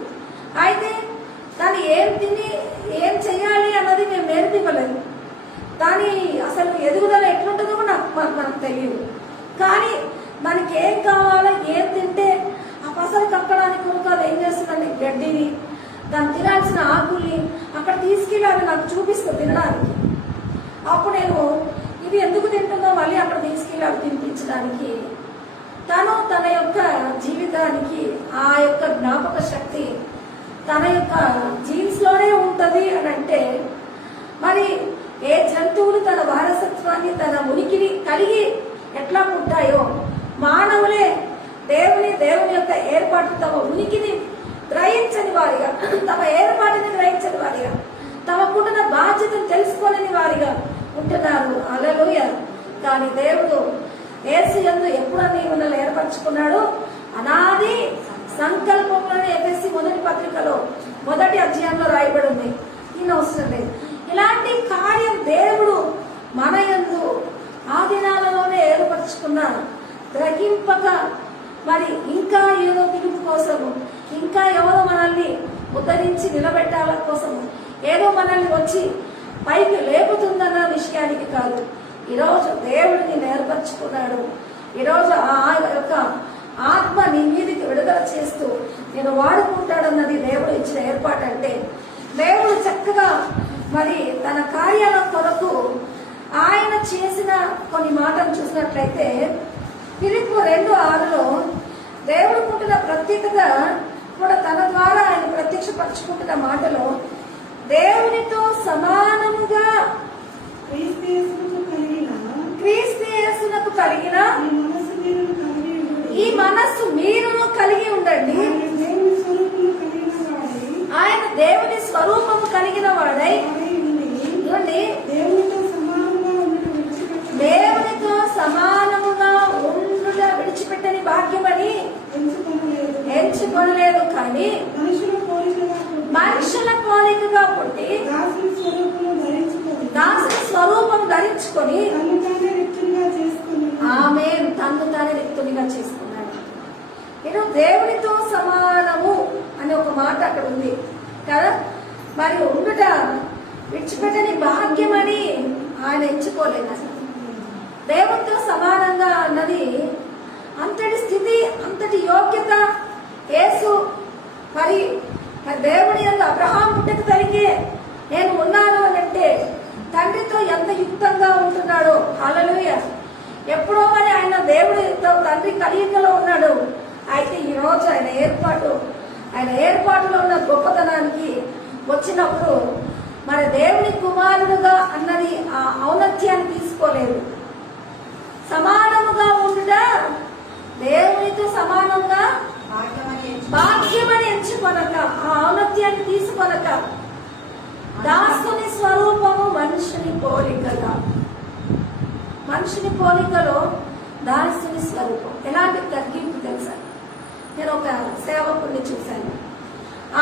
అయితే దాన్ని ఏం తిని ఏం చెయ్యాలి అన్నది మేము నేర్పివ్వలేదు. దాని అసలు ఎదుగుదల ఎట్లుంటుందో కూడా మనకు తెలియదు. కానీ దానికి ఏం కావాలో, ఏం తింటే ఆ పసలు కక్కడానికి కొరకు అది ఏం చేస్తుందండి, గడ్డిని, దాన్ని తినాల్సిన ఆకుల్ని అక్కడ తీసుకెళ్ళి అవి నాకు చూపిస్తుంది తినడానికి. అప్పుడు నేను ఇది ఎందుకు తింటుందో మళ్ళీ అక్కడ తీసుకెళ్ళి అవి తినిపించడానికి, తను తన యొక్క జీవితానికి ఆ యొక్క జ్ఞాపక శక్తి తన యొక్క జీన్స్ లోనే ఉంటది అని అంటే, మరి ఏ జంతువులు తన వారసత్వాన్ని, తన ఉనికిని కలిగి ఎట్లా పుట్టాయో, మానవులే దేవుని యొక్క ఏర్పాటు తమ ఉనికిని గ్రహించని వారిగా, తమ ఏర్పాటుని గ్రహించని వారిగా, తమకున్న బాధ్యతను తెలుసుకోలేని వారిగా ఉంటున్నారు. హల్లెలూయా. కానీ దేవుడు యేసు యందు ఎప్పుడు మనల్ని ఏర్పరచుకున్నాడు? అనాది సంకల్పంలోనే ఎఫెసీ మొదటి పత్రికలో 1వ అధ్యాయంలో రాయబడి ఉంది. ఈయన అవసరం లేదు. ఇలాంటి కార్యం దేవుడు మన యందు ఆ దినాలలోనే ఏర్పరచుకున్న, గ్రహింపక మరి ఇంకా ఏదో పిలుపు కోసము, ఇంకా ఎవరో మనల్ని ఉద్ధరించి నిలబెట్టాల కోసము, ఏదో మనల్ని వచ్చి పైకి లేపుతుందన్న విషయానికి కాదు. ఈరోజు దేవుడిని ఏర్పరచుకున్నాడు. ఈరోజు ఆ యొక్క ఆత్మ నీ మీదికి విడుదల చేస్తూ నేను వాడుకుంటాడన్నది దేవుడు ఇచ్చిన ఏర్పాటు. అంటే దేవుడు చక్కగా మరి తన కార్యాల కొరకు ఆయన చేసిన కొన్ని మాటలు చూసినట్లయితే, ఫిలిప్పు 2:6లో దేవుడు పుట్టిన ప్రత్యేకత కూడా తన ద్వారా ఆయన ప్రత్యక్షపరచుకుంటున్న మాటలో, దేవునితో సమానముగా క్రీస్తు యేసునకు కలిగిన ఈ మనస్సు మీరును కలిగి ఉండండి. ఆయన దేవుని స్వరూపము కలిగిన వాడై దేవునితో సమానముగా ఉండుట విడిచిపెట్టని భాగ్యమని ఎంచుకోలేదు. కానీ మనుషుల పోలికగా పుట్టి దాసుని స్వరూపము ధరించుకొని దాసుని స్వరూపం ధరించుకొని తను తానే రిక్తునిగా చేసుకుని ఆమె తను తానే రిక్తునిగా చేసుకున్నాడు. నేను దేవునితో సమానము అనే ఒక మాట అక్కడ ఉంది కదా. మరి ఉండుట విడిచిపెట్టని భాగ్యమని ఆయన ఎంచుకోలేదు. అసలు దేవునితో సమానంగా అన్నది అంతటి స్థితి, అంతటి యోగ్యత యేసు మరి దేవుని యొక్క అబ్రహాం పుట్టుక కలిగే నేను ఉన్నాను అని అంటే తండ్రితో ఎంత యుక్తంగా ఉంటున్నాడో. హల్లెలూయా. ఎప్పుడో మరి ఆయన దేవుడితో తండ్రి కలిగికలో ఉన్నాడు. అయితే ఈ రోజు ఆయన ఏర్పాటులో ఉన్న గొప్పతనానికి వచ్చినప్పుడు మరి దేవుని కుమారుడుగా అన్నది ఆ ఔన్నత్యాన్ని తీసుకోలేదు. సమానముగా ఉండుట దేవునితో సమానంగా భాగ్యమని ఎంచుకొనక, ఆ ఔన్నత్యాన్ని తీసుకొనక దాసుని స్వరూపము మనుషుని పోలికగా, మనుషుని పోలికలో దాసుని స్వరూపం. ఎలాంటి తగ్గింపు తెలుసా? నేను ఒక సేవకుడిని చూశాను.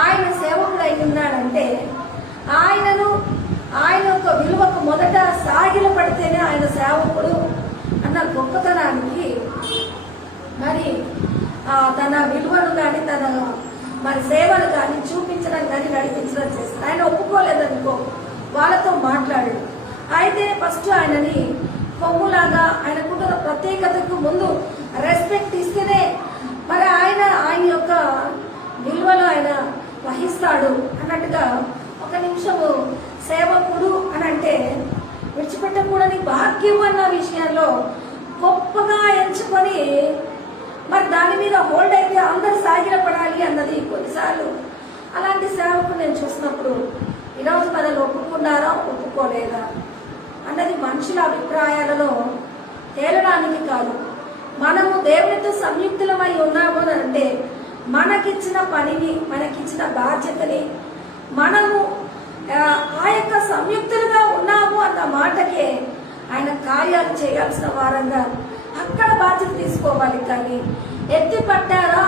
ఆయన సేవకుడు అయి ఉన్నాడంటే ఆయన యొక్క విలువకు మొదట సాగిల పడితేనే ఆయన సేవకుడు అన్న గొప్పతనానికి మరి తన విలువను కానీ తన మరి సేవలు కానీ చూపించడం కానీ నడిపించడం చేస్తారు. ఆయన ఒప్పుకోలేదనుకో, వాళ్ళతో మాట్లాడాడు. అయితే ఫస్ట్ ఆయనని కొమ్ములాగా ఆయనకున్న ప్రత్యేకతకు ముందు రెస్పెక్ట్ ఇస్తేనే మరి ఆయన యొక్క విలువలు ఆయన వహిస్తాడు అన్నట్టుగా. ఒక నిమిషము సేవకుడు అని అంటే విడిచిపెట్టకూడని భాగ్యం అన్న విషయంలో గొప్పగా ఎంచుకొని మరి దాని మీద హోల్డ్ అయితే అందరు సాగిలపడాలి అన్నది. కొన్నిసార్లు అలాంటి సేవకుడు నేను చూసినప్పుడు ఈరోజు మనల్ని ఒప్పుకున్నారా ఒప్పుకోలేదా అన్నది మనుషుల అభిప్రాయాలలో తేలడానికి కాదు. మనము దేవునితో సంయుక్తులమై ఉన్నాము అని అంటే మనకిచ్చిన పనిని, మనకిచ్చిన బాధ్యతని మనము ఆ యొక్క సంయుక్తులుగా ఉన్నాము అన్న మాటకే ఆయన కార్యాలు చేయాల్సిన వారంగా అక్కడ బాధ్యత తీసుకోవాలి. కానీ ఎత్తి పట్టారా,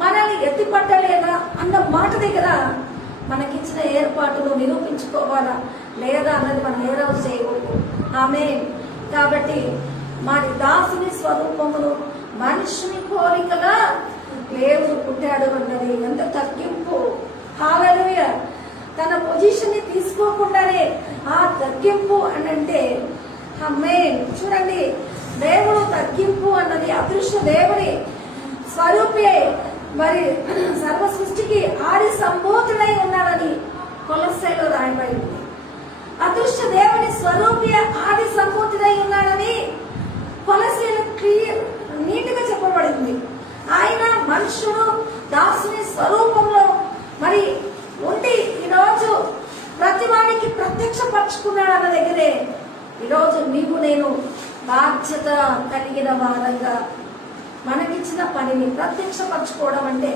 మనల్ని ఎత్తి పట్టలేదా అన్న మాట దగ్గర మనకిచ్చిన ఏర్పాటును నిరూపించుకోవాలా లేదా అన్నది మనం ఏ రోజు చేయకూడదు. ఆమేన్. కాబట్టి మరి దాసుని స్వరూపమును మనుషుని పోలికగా దేవుడు పుట్టాడు అన్నది ఎంత తగ్గింపు. హల్లెలూయా. తన పొజిషన్ ని తీసుకోకుండానే ఆ తగ్గింపు అని అంటే ఆమేన్. చూడండి, దేవుడు తగ్గింపు అన్నది అదృశ్య దేవుని స్వరూపే మరి సర్వ సృష్టికి ఆది సంబోధుడై ఉన్నాడని కొలస్సైలో రాయబడింది. అదృశ్య దేవుని స్వరూపి ఆది సంబోధుడై ఉన్నాడని కొలస్సైలో క్లియర్ నీట్గా చెప్పబడింది. ఆయన మనుషుడు దాసుని స్వరూపంలో మరి ఉండి ఈరోజు ప్రతి వాడికి ప్రత్యక్షపరచుకున్నాడు అన్న దగ్గరే ఈరోజు నీవు నేను బాధ్యత కలిగిన వారంగా మనకిచ్చిన పనిని ప్రత్యక్షపరచుకోవడం అంటే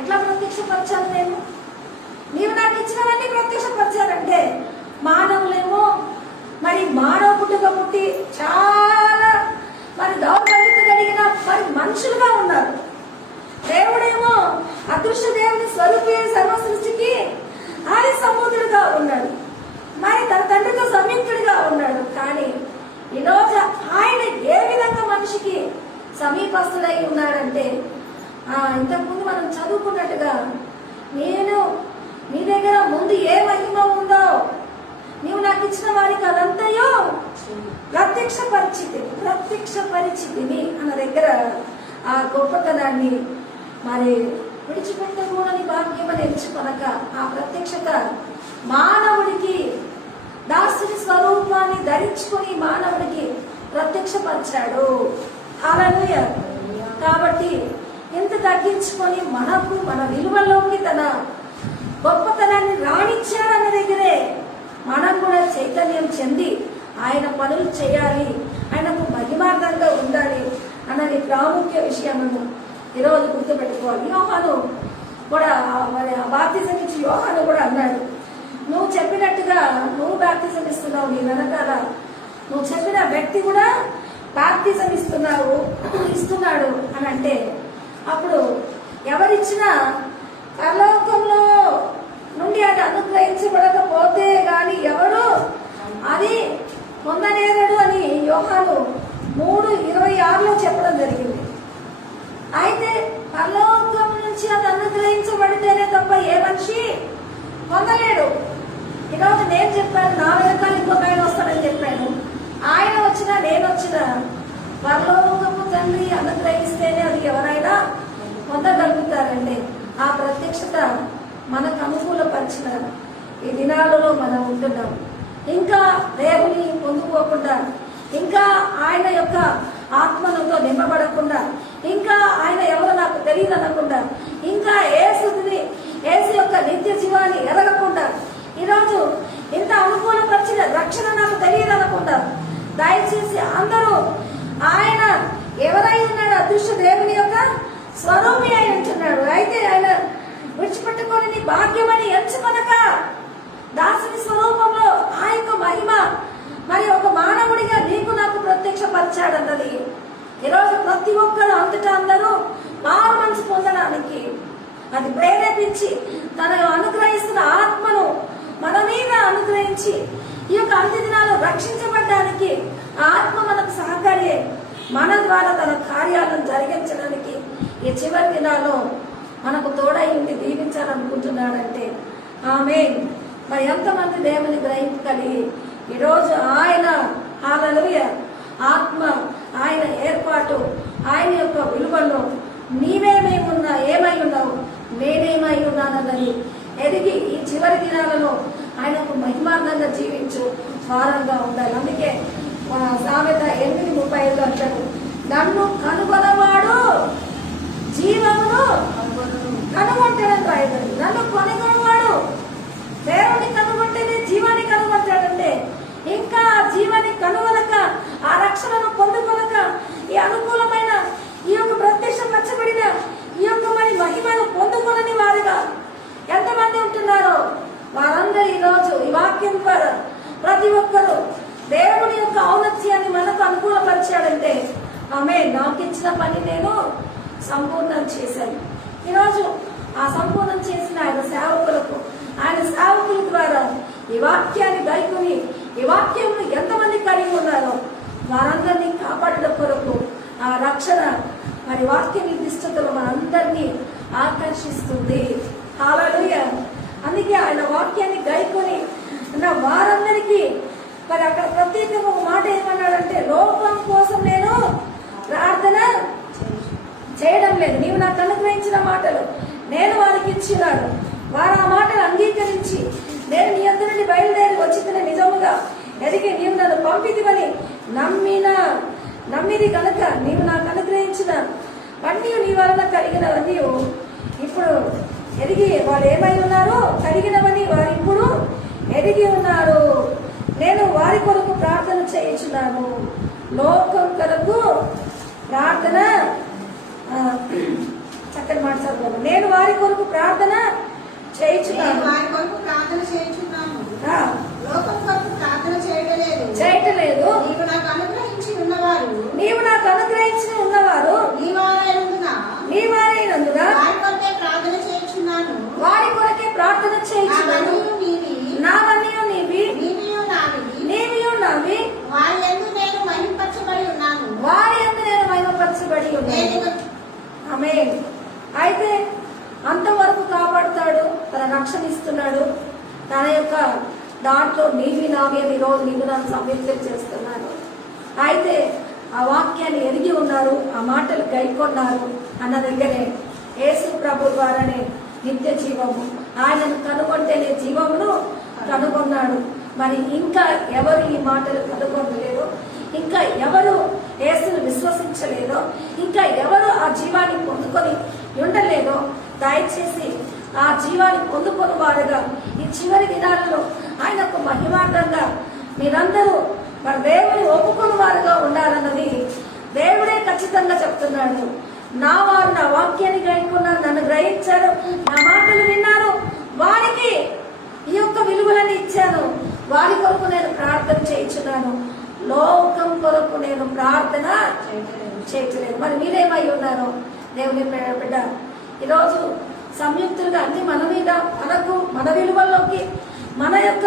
ఎట్లా ప్రత్యక్షపరచాలి? నీవు నాకు ఇచ్చినవన్నీ ప్రత్యక్షపరచాలంటే మానవులేమో మరి మానవ పుట్టుక పుట్టి చాలా మరి దౌర్బల్యత కలిగిన మరి మనుషులుగా ఉన్నారు. దేవుడేమో అదృశ్య దేవుని స్వరూపి సర్వ సృష్టికి ఆది సంబోధుడుగా ఉన్నాడు. మరి తన తండ్రితో సంయుక్తుడిగా ఉన్నాడు. కానీ ఈరోజు ఆయన ఏ విధంగా మనిషికి సమీపస్తుడై ఉన్నాడంటే ఇంతకుముందు మనం చదువుకున్నట్టుగా నేను నీ దగ్గర ముందు ఏ మహిమ ఉందో నీవు నాకు ఇచ్చిన వారికి అదంతయో ప్రత్యక్ష పరిచితిని అన్న దగ్గర ఆ గొప్పతనాన్ని మరి విడిచిపెట్టకూడని భాగ్యం అని ఎంచుకొనక ఆ ప్రత్యక్షత మానవుడికి దాసుని స్వరూపాన్ని ధరించుకుని మానవుడికి ప్రత్యక్షపరిచాడు. హల్లెలూయా. కాబట్టి ఎంత తగ్గించుకొని మనకు మన విలువలోకి తన గొప్పతనాన్ని రాణించాడన్న దగ్గరే మనం కూడా చైతన్యం చెంది ఆయన పనులు చేయాలి, ఆయనకు మహిమార్థంగా ఉండాలి అన్నది ప్రాముఖ్య విషయము ఈరోజు గుర్తుపెట్టుకోవాలి. యోహాను కూడా మరి బాప్తిజం ఇచ్చి యోహాను కూడా అన్నాడు, నువ్వు చెప్పినట్టుగా నువ్వు బాప్తిజం ఇస్తున్నావు, నీ వెనకాల నువ్వు చెప్పిన వ్యక్తి కూడా బాప్తిజం ఇస్తున్నాడు అని అంటే అప్పుడు ఎవరిచ్చినా పరలోకంలో నుండి అది అనుగ్రహించబడకపోతే గాని ఎవరు అది పొందనేరడు అని యోహాను 3:26 చెప్పడం జరిగింది. అయితే పరలోకం నుంచి అది అనుగ్రహించబడితేనే తప్ప ఏ మనిషి పొందలేడు. ఈరోజు నేను చెప్పాను, నా వెనకాల ఇంకొక ఆయన వస్తానని చెప్పాను. ఆయన వచ్చినా నేను వచ్చినా పరలోకము తండ్రి అనుగ్రహిస్తేనే అది ఎవరైనా పొందగలుగుతారండి. ఆ ప్రత్యక్షత మనకు అనుకూలపరిచిన ఈ దినాలలో మనం ఉంటున్నాం. ఇంకా దేవుని పొందుకోకుండా, ఇంకా ఆయన యొక్క ఆత్మలతో నింపబడకుండా, ఇంకా ఆయన ఎవరో నాకు తెలియదు అనకుండా, ఇంకా యేసు యొక్క నిత్య జీవాన్ని ఎరగకుండా, ఈరోజు ఇంత అనుకూలపరిచిన రక్షణ నాకు తెలియదు అనకుండా, దయచేసి అందరూ ఆయన ఎవరై ఉన్నాడు, అదృశ్య దేవుని యొక్క స్వరూపి అయి ఉంటున్నాడు. అయితే ఆయన విడిచిపెట్టుకొని నీ భాగ్యమని ఎంచుకొనక దాసుని స్వరూపంలో ఆ యొక్క మహిమ మరి ఒక మానవుడిగా నీకు నాకు ప్రత్యక్షపరిచాడన్నది ఈరోజు ప్రతి ఒక్కరు అంతటా అందరూ మారు మనసు పొందడానికి అది ప్రేరేపించి తన అనుగ్రహిస్తున్న ఆత్మను మన మీద అనుగ్రహించి ఈ యొక్క అంత్య దినాలు రక్షించబడడానికి ఆత్మ మనకు సహకారి మన ద్వారా తన కార్యాలను జరిగించడానికి ఈ చివరి దినాల్లో మనకు తోడై ఉండి దీవించాలనుకుంటున్నాడంటే ఆమె మరి ఎంతమంది దేవుని గ్రహింపు కలిగి ఈరోజు ఆయన హల్లెలూయా ఆత్మ, ఆయన ఏర్పాటు, ఆయన యొక్క విలువల్లో నీవేమేమున్నా ఏమై ఉన్నావు, నేనేమై ఉన్నానన్నది ఎదిగి ఈ చివరి దినాలలో ఆయనకు మహిమార్థంగా జీవించు వారంగా ఉండాలి. అందుకే సామెత 8:35 అంటాడు, నన్ను కనుగొనవాడు జీవమును కనుగొంటాడని రాయబడి. నన్ను కనుగొనవాడు దేవుని కనుగొంటేనే జీవాన్ని కనుగొంటాడంటే, ఇంకా ఆ జీవాన్ని కనుగొనక, ఆ రక్షణను పొందుకొనక, ఈ అనుకూలమైన ఈ యొక్క ప్రత్యక్షపరచబడిన ఈ యొక్క మరి మహిమను పొందుకొనని వారుగా ఎంతమంది ఉంటున్నారో వారందరూ ఈరోజు ఈ వాక్యం ద్వారా ప్రతి ఒక్కరూ దేవుని యొక్క ఔన్నత్యాన్ని మనకు అనుకూలపరిచాడంటే ఆమె నాకు ఇచ్చిన పని నేను సంపూర్ణం చేశాను. ఈరోజు ఆ సంపూర్ణం చేసిన ఆయన సేవకులకు, ఆయన సేవకుల ద్వారా ఈ వాక్యాన్ని గైకొని ఈ వాక్యంలో ఎంతమంది కలిగి ఉన్నారో వారందరినీ కాపాడడం కొరకు ఆ రక్షణ మరి వాక్య నిర్దిష్టతలు మనందరినీ ఆకర్షిస్తుంది. హల్లెలూయా. అందుకే ఆయన వాక్యాన్ని గైకొని వారందరికీ మరి అక్కడ ప్రత్యేకంగా ఒక మాట ఏమన్నాడంటే, లోకం కోసం నేను ప్రార్థన చేయడం లేదు, నీవు నాకు అనుగ్రహించిన మాటలు నేను వారికి ఇచ్చినాను. వారు ఆ మాటలు అంగీకరించి నేను నీ యొద్ద నుండి బయలుదేరి వచ్చిన నిజముగా ఎదిగి నీవు నన్ను పంపిదివని నమ్మిది కనుక నీవు నాకు అనుగ్రహించిన అన్నీ నీ వలన కలిగినవన్నీ ఇప్పుడు ఎదిగి వారు ఏమై ఉన్నారు, కలిగినవని వారు ఇప్పుడు ఎదిగి ఉన్నారు. నేను వారి కొరకు ప్రార్థన చేయించున్నాను. లోకం కొరకు ప్రార్థన చక్కని మాట చదువు. నేను వారి కొరకు ప్రార్థన చేయించున్నాను. వారి కొరకు ప్రార్థన చేయించున్నాను, లోకం కొరకు ప్రార్థన చేయటలేదు. నీవు నాకు అనుగ్రహించి ఉన్నవారు నీ వారైనందున వారి కొరకే ప్రార్థన చేయించున్నాను. నావన్నీ నీవియు నావి, వారి యందు నేను మహిమపరచబడి ఉన్నాను. ఆమేన్. అయితే అంతవరకు కాపాడుతాడు, తన రక్షణ ఇస్తున్నాడు. తన యొక్క దాంట్లో నీవి నావి అని ఈరోజు నీవు నన్ను సంవేదన చేస్తున్నాను. అయితే ఆ వాక్యాన్ని ఎరిగి ఉన్నారు, ఆ మాటలు గైకొన్నారు అన్న దగ్గరే యేసు ప్రభు ద్వారానే నిత్య జీవము, ఆయనను కనుగొంటేనే జీవమును కనుగొన్నాడు. మరి ఇంకా ఎవరు ఈ మాటలు కనుగొనలేదో, ఇంకా ఎవరు యేసును విశ్వసించలేదో, ఇంకా ఎవరు ఆ జీవాన్ని పొందుకొని ఉండలేదో, దయచేసి ఆ జీవాన్ని పొందుకొని వారుగా ఈ చివరి దినాలలో ఆయనకు మహిమార్థంగా మీరందరూ మన దేవుని ఒప్పుకొని వారుగా ఉండాలన్నది దేవుడే ఖచ్చితంగా చెప్తున్నాడు. నా వారు నా వాక్యాన్ని గ్రహించుకున్నారు, నన్ను గ్రహించారు, నా మాటలు విన్నారు, వారికి ఈ యొక్క విలువలను ఇచ్చాను. వారి కొరకు నేను ప్రార్థన చేయించున్నాను. లోకం కొరకు నేను ప్రార్థన చేయట్లేదు. మరి మీరేమై ఉన్నారో దేవుని బిడ్డ ఈరోజు సంయుక్తులుగా అన్ని మన మీద మనకు మన విలువల్లోకి మన యొక్క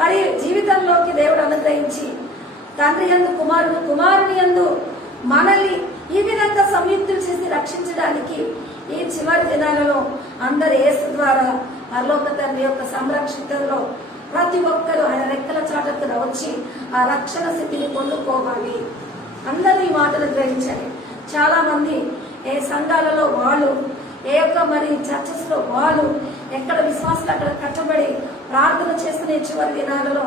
మరి జీవితంలోకి దేవుడు అనుగ్రహించి తండ్రి యందు కుమారుడు కుమారుని యందు మనల్ని ఈ విధంగా సంయుక్తులు చేసి రక్షించడానికి ఈ చివరి దినాలలో అందరు యేసు ద్వారా పరలోక తండ్రి యొక్క సంరక్షితలో ప్రతి ఒక్కరూ ఆయన రెక్కల చాటుకు వచ్చి ఆ రక్షణ స్థితిని పొందుకోవాలి. అందరూ ఈ మాటలు గ్రహించాలి. చాలా మంది ఏ సంఘాలలో వాళ్ళు ఏ యొక్క మరి చర్చస్ లో వాళ్ళు ఎక్కడ విశ్వాసాలు అక్కడ కట్టబడి ప్రార్థన చేసుకునే చివరి దినాలలో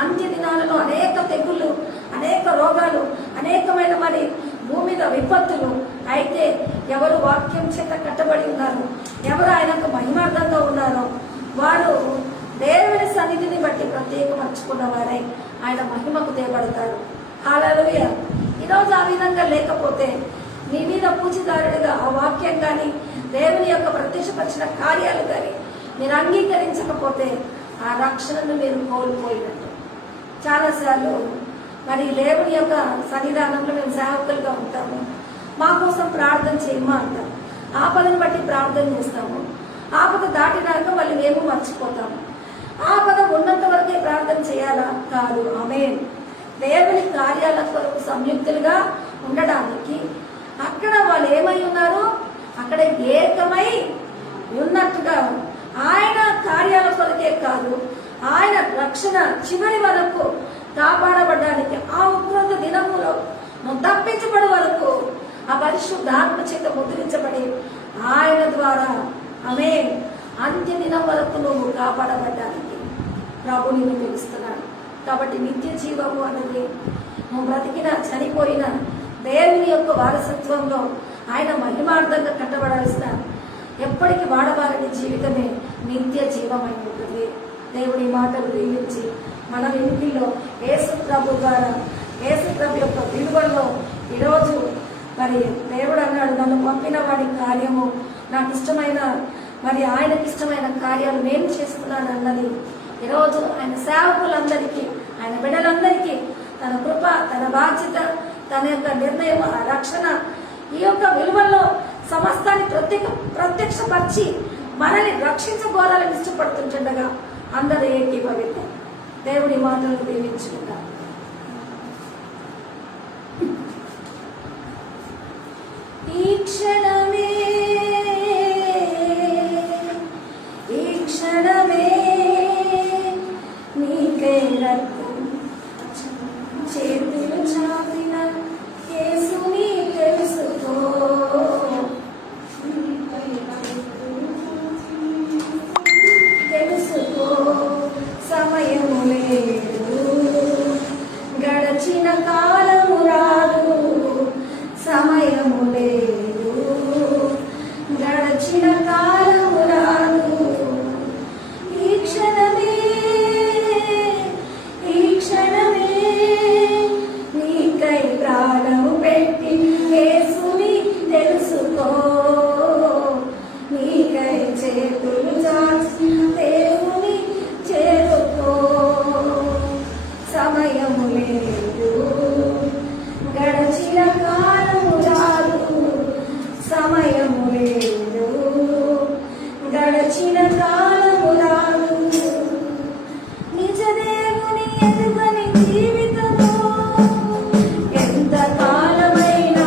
అంత్య దినాలలో అనేక తెగుళ్ళు, అనేక రోగాలు, అనేకమైన మరి భూమి మీద విపత్తులు. అయితే ఎవరు వాక్యం చేత కట్టబడి ఉన్నారు, ఎవరు ఆయనకు మహిమార్థంగా ఉన్నారో వారు దేవుని సన్నిధిని బట్టి ప్రత్యేకపరచుకున్న వారై ఆయన మహిమకు తేబడతారు. హల్లెలూయా. ఈరోజు ఆ విధంగా లేకపోతే నీ మీద పూచిదారుడిగా ఆ వాక్యం కానీ దేవుని యొక్క ప్రత్యక్షపరిచిన కార్యాలు కానీ మీరు అంగీకరించకపోతే ఆ రక్షణను మీరు కోల్పోయినట్టు. చాలాసార్లు మరి దేవుని యొక్క సన్నిధానంలో మేము సేవకులుగా ఉంటాము. మా కోసం ప్రార్థన చేయమా అంటాం. ఆపదను బట్టి ప్రార్థన చేస్తాము. ఆపద దాటినాక మళ్ళీ మేము మర్చిపోతాము. ఆపద ఉన్నంత వరకే ప్రార్థన చేయాలా? కాదు. ఆమేన్. దేవుని కార్యాల కొరకు సంయుక్తులుగా ఉండడానికి అక్కడ వాళ్ళు ఏమై ఉన్నారు? అక్కడ ఏకమై ఉన్నట్టుగా ఆయన కార్యాల కొరకే కాదు, ఆయన రక్షణ చివరి వరకు కాపాడబడడానికి ఆ ఉగ్రత దినములో తప్పించబడి వరకు ఆ పరిశుద్ధాత్మ చేత ముద్రించబడి ఆయన ద్వారా ఆమేన్ అంత్య దినం వరకు నువ్వు కాపాడబడ్డానికి ప్రభు నిన్ను పిలుస్తున్నాడు. కాబట్టి నిత్య జీవము అన్నది నువ్వు బ్రతికిన చనిపోయిన దేవుని యొక్క వారసత్వంలో ఆయన మహిమార్థంగా కట్టబడాల్సిన ఎప్పటికీ వాడబారని జీవితమే నిత్య జీవమై ఉంటుంది. దేవుని మాటలు దీవించి మన వెనుకల్లో యేసు ప్రభు ద్వారా యేసు ప్రభు యొక్క విలువల్లో ఈరోజు మరి దేవుడు అన్నాడు, నన్ను పంపిన వాడి కార్యము నాకు ఇష్టమైన మరి ఆయనకి ఇష్టమైన కార్యాలు నేను చేస్తున్నాను అన్నది ఈరోజు ఆయన సేవకులందరికీ ఆయన బిడ్డలందరికీ తన కృప, తన బాధ్యత, తన యొక్క నిర్ణయం, ఆ రక్షణ, ఈ యొక్క విలువల్లో సమస్తాన్ని ప్రత్యక్షపరిచి మనల్ని రక్షించబోరాలని ఇష్టపడుతుండగా అందరూ ఏకీభవిద్దాం. దేవుడి మాటలను దీవించుకుంటాం. ఈ క్షణమే నీకై రక్తం చేతులు చాపిన యేసుని తెలుసుకో. సమయము లేదు, గడచిన కాలము రాదు. సమయము లేదు, గడచిన కాలము రాదు. ఈ క్షణమే నీకై ప్రాణము పెట్టి యేసుని తెలుసుకో. నీకై చేతులు చాచి దేవుని చేరుకో. సమయము లేదు, గడచిన కాలము రాదు. సమయము లేదు, గడచిన కాలము రాదు. నిజ దేవుని ఎదుగని జీవితము ఎంత కాలమైనా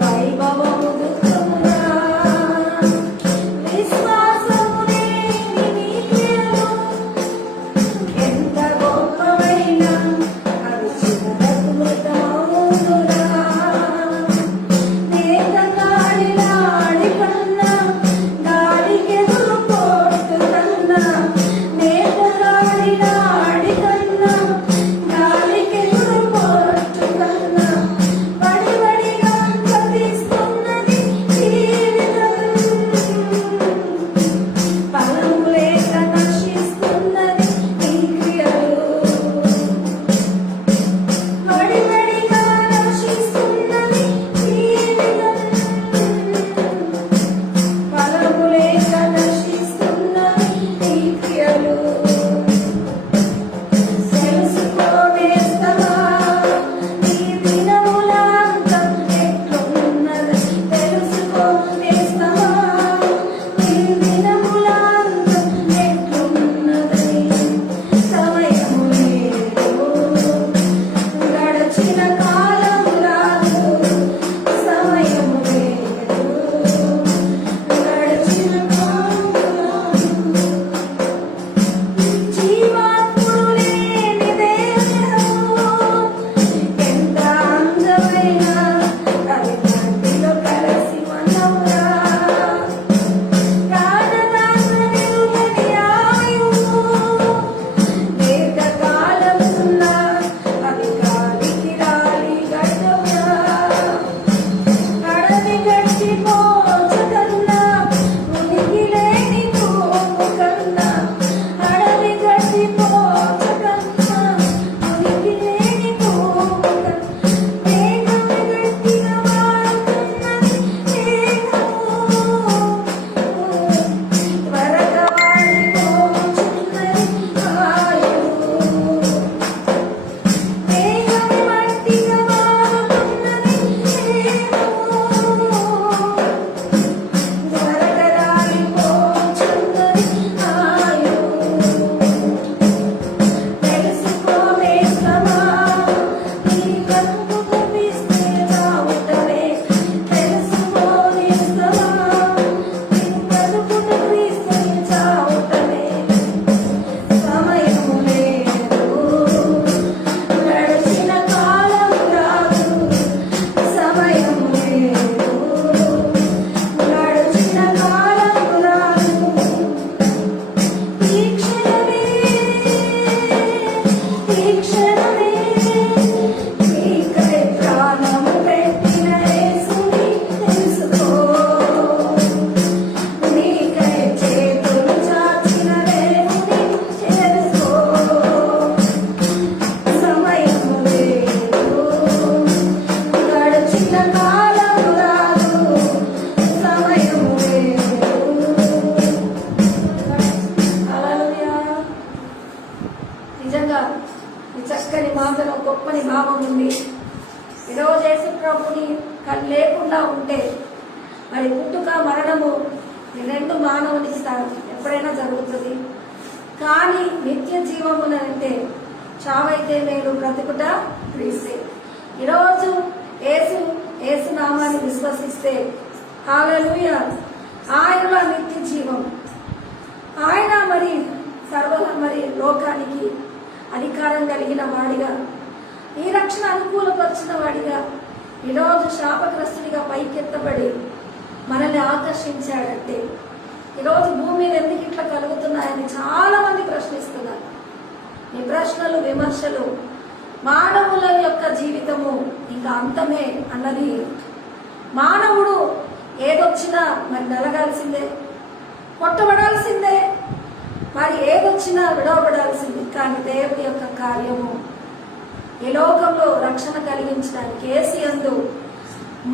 వైభవము దుఃఖముగా. విశ్వాసము లేని నీ క్రియలు ఎంత గొప్పవైనా అవి చివరకు మృతమవునురా. నేత గాడిలా ఆడిపన్న గాడికెదురు ఈ రెండు మానవునికి ఎప్పుడైనా జరుగుతుంది. కానీ నిత్య జీవమునంటే చావైతే మేలు, బ్రతుకుట క్రీస్తే. ఈరోజు యేసు నామాన్ని విశ్వసిస్తే హల్లెలూయా, ఆయనలో నిత్య జీవం. ఆయన మరి లోకానికి అధికారం కలిగిన వాడిగా, ఈ రక్షణ అనుకూలపరిచిన వాడిగా ఈరోజు శాపగ్రస్తుడిగా పైకెత్తబడి మనల్ని ఆకర్షించాడంటే ఈరోజు భూమి మీద ఎందుకు ఇట్లా కలుగుతున్నాయని చాలా మంది ప్రశ్నిస్తున్నారు. ఈ ప్రశ్నలు, విమర్శలు మానవుల యొక్క జీవితము ఇంకా అంతమే అన్నది. మానవుడు ఏదొచ్చినా మరి నలగాల్సిందే, కొట్టబడాల్సిందే, మరి ఏదొచ్చినా విడవబడాల్సిందే. కానీ దేవుడి యొక్క కార్యము ఈ లోకంలో రక్షణ కలిగించడానికి యేసుయందు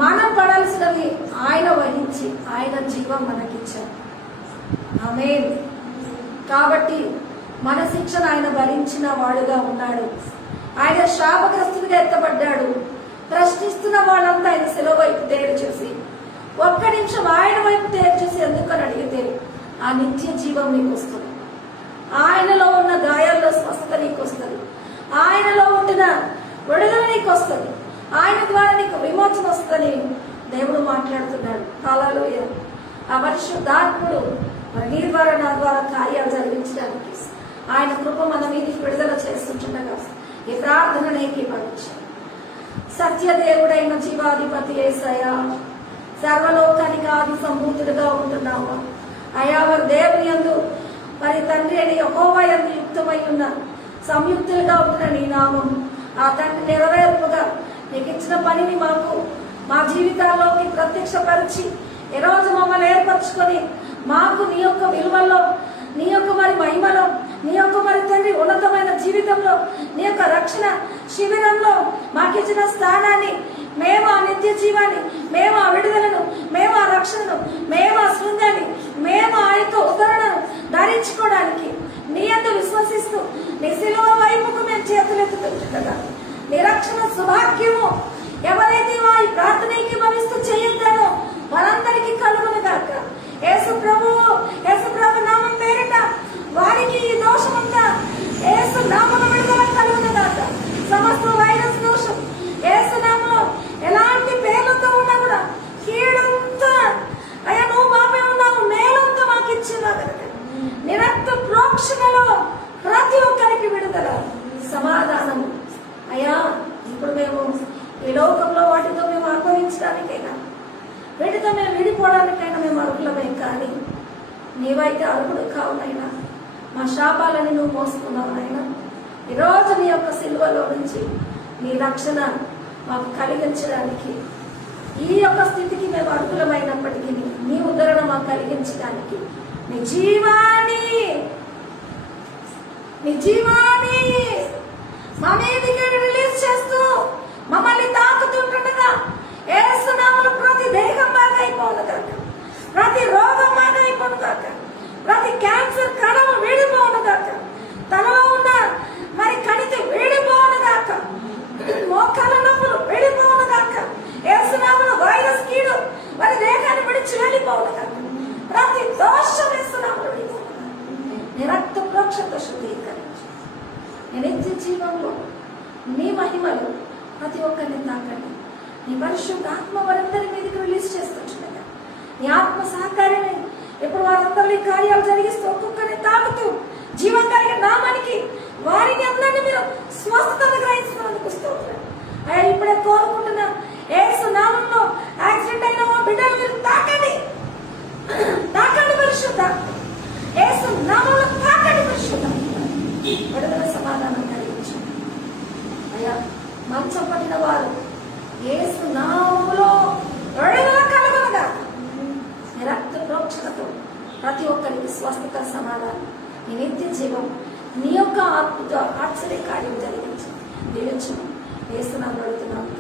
మనం పడాల్సినవి ఆయన వహించి ఆయన జీవం మనకిచ్చారు. ఆమేన్. కాబట్టి మన శిక్షణ ఆయన భరించిన వాడుగా ఉన్నాడు. ఆయన శాపగ్రస్తుడిగా ఎత్తబడ్డాడు. ప్రశ్నిస్తున్న వాళ్ళంతా ఆయన శిలువ వైపు తేరు చూసి, ఒక్క నిమిషం ఆయన వైపు తేరు చూసి ఎందుకని అడిగితే ఆ నిత్య జీవం నీకు వస్తుంది. ఆయనలో ఉన్న గాయాల్లో స్వస్థత నీకు వస్తుంది. ఆయనలో ఉండిన విడుదల నీకు వస్తుంది. ఆయన ద్వారా నీకు విమోచన వస్తుందని దేవుడు మాట్లాడుతున్నాడు. హల్లెలూయా. ఆ పరిశుద్ధాత్ముడు మరి నీ ద్వారా నా ద్వారా కార్యాలు జరిగించడానికి ఆయన కృప మన మీదకి విడుదల చేస్తుండగా ఈ ప్రార్థనను ఏకీభవించాడు. సత్యదేవుడైన జీవాధిపతి యేసయ్యా, సర్వలోకానికి ఆది సంభూతుడుగా ఉంటున్నావా అయా, వారి దేవుని యందు మరి తండ్రి అని యెహోవా యందు యుక్తమై ఉన్న సంయుక్తులుగా ఉంటున్న నీ నామం ఆ తండ్రి నెరవేర్పుగా నీకు ఇచ్చిన పనిని మా జీవితాల్లోకి ప్రత్యక్షపరిచి ఈరోజు మమ్మల్ని ఏర్పరచుకొని మాకు నీ యొక్క విలువల్లో, నీ యొక్క మరి మహిమలో, నీ యొక్క మరి తండ్రి ఉన్నతమైన జీవితంలో, నీ యొక్క రక్షణ శిబిరంలో మాకిచ్చిన స్థానాన్ని, మేము ఆ నిత్య జీవాన్ని, మేము ఆ విడుదలను, మేము ఆ రక్షణను, మేము ఆ శృంగాన్ని, మేము ఆ యొక్క ఉద్ధరణను ధరించుకోవడానికి నీ యందు విశ్వసిస్తూ నీ శిలువ వైపుకు మేము చేతులెత్తుతుండగా నీ రక్షణ సౌభాగ్యము ఎవరైతే ఈ ప్రార్థనకి భవిస్తూ చేయొద్దానో వారందరికీ కలుగును గాక. యేసు ప్రభు నామం పేరిట వారికి ఈ దోషమంతా యేసు నామమున విడుదల కలుగును గాక. సమస్త వైరస్ దోషం యేసు నామములో ఎలాంటి పేర్లతో ఉన్నా కూడా కీడంతా అయ్యా నువ్వు మాపై ఉన్నావు, మేలంతా మాకు ఇచ్చినా కనుక నిరక్త ప్రోక్షణలో ప్రతి ఒక్కరికి విడుదల, సమాధానము. అయ్యా ఇప్పుడు మేము ఈ లోకంలో వాటితో మేము అనుభవించడానికైనా, వీటితో మేము విడిపోవడానికైనా మేము అర్హులమే. కానీ నీవైతే అర్హుడు కావునైనా, మా శాపాలని నువ్వు మోసుకున్నావునైనా ఈరోజు నీ యొక్క సిలువలో నుంచి నీ రక్షణ మాకు కలిగించడానికి, ఈ యొక్క స్థితికి మేము అర్హులమైనప్పటికీ నీ ఉద్ధరణ మాకు కలిగించడానికి నీ జీవాన్ని మా మీదకి రిలీజ్ చేస్తూ మమ్మల్ని తాకుతుంటుండగా యేసు నామములో ప్రతి దేహం బాగా అయిపోను కాక, ప్రతి రోగం బాగా అయిపోను కాక, ప్రతి క్యాన్సర్ కణము వీడిపోను కాక, తనలో ఉన్న మరి కణితి వీడిపోను కాక, మోకాల నొప్పులు వీడిపోను కాక, యేసు నామములో వైరస్ కీడు మరి దేహాన్ని విడిచి వెళ్ళిపోను కాక, ప్రతి దోషం యేసు నామములో విడిపోను నీ రక్త ప్రోక్షణతో శుద్ధీకరించి నీ నిత్య జీవంలో నీ మహిమలు ప్రతి ఒక్కరిని తాకండి. నీ పరిశుద్ధ ఆత్మ వారందరి మీదకి రిలీజ్ చేస్తుండగా నీ ఆత్మ సహకారమే ఇప్పుడు వారందరూ ఈ కార్యాలు జరిగిస్తూ ఒక్కొక్కరిని తాకుతూ జీవం కలిగిన నామానికి వారిని అందరినీ మీరు స్వస్థత గ్రహిస్తున్నందుకు స్తోత్రం. అయ్యా ఇప్పుడే కోరుకుంటున్నా యేసు నామంలో యాక్సిడెంట్ అయిన మా బిడ్డలు మీరు తాకండి పరిశుద్ధ యేసు నామంలో తాకండి పరిశుద్ధ విడుదల సమాధానం కలిగించండి. అయ్యా మంచం పట్టిన వారు యేసు నామములో విడుదల కలుగునుగా. నీ రక్త ప్రోక్షణతో ప్రతి ఒక్కరికి స్వస్థత, సమాధానం, నీ నిత్య జీవం, నీ యొక్క ఆత్మతో ఆశ్చర్య కార్యం జరిగించు. దీవించు యేసు నామములో అడుగుతున్నాము.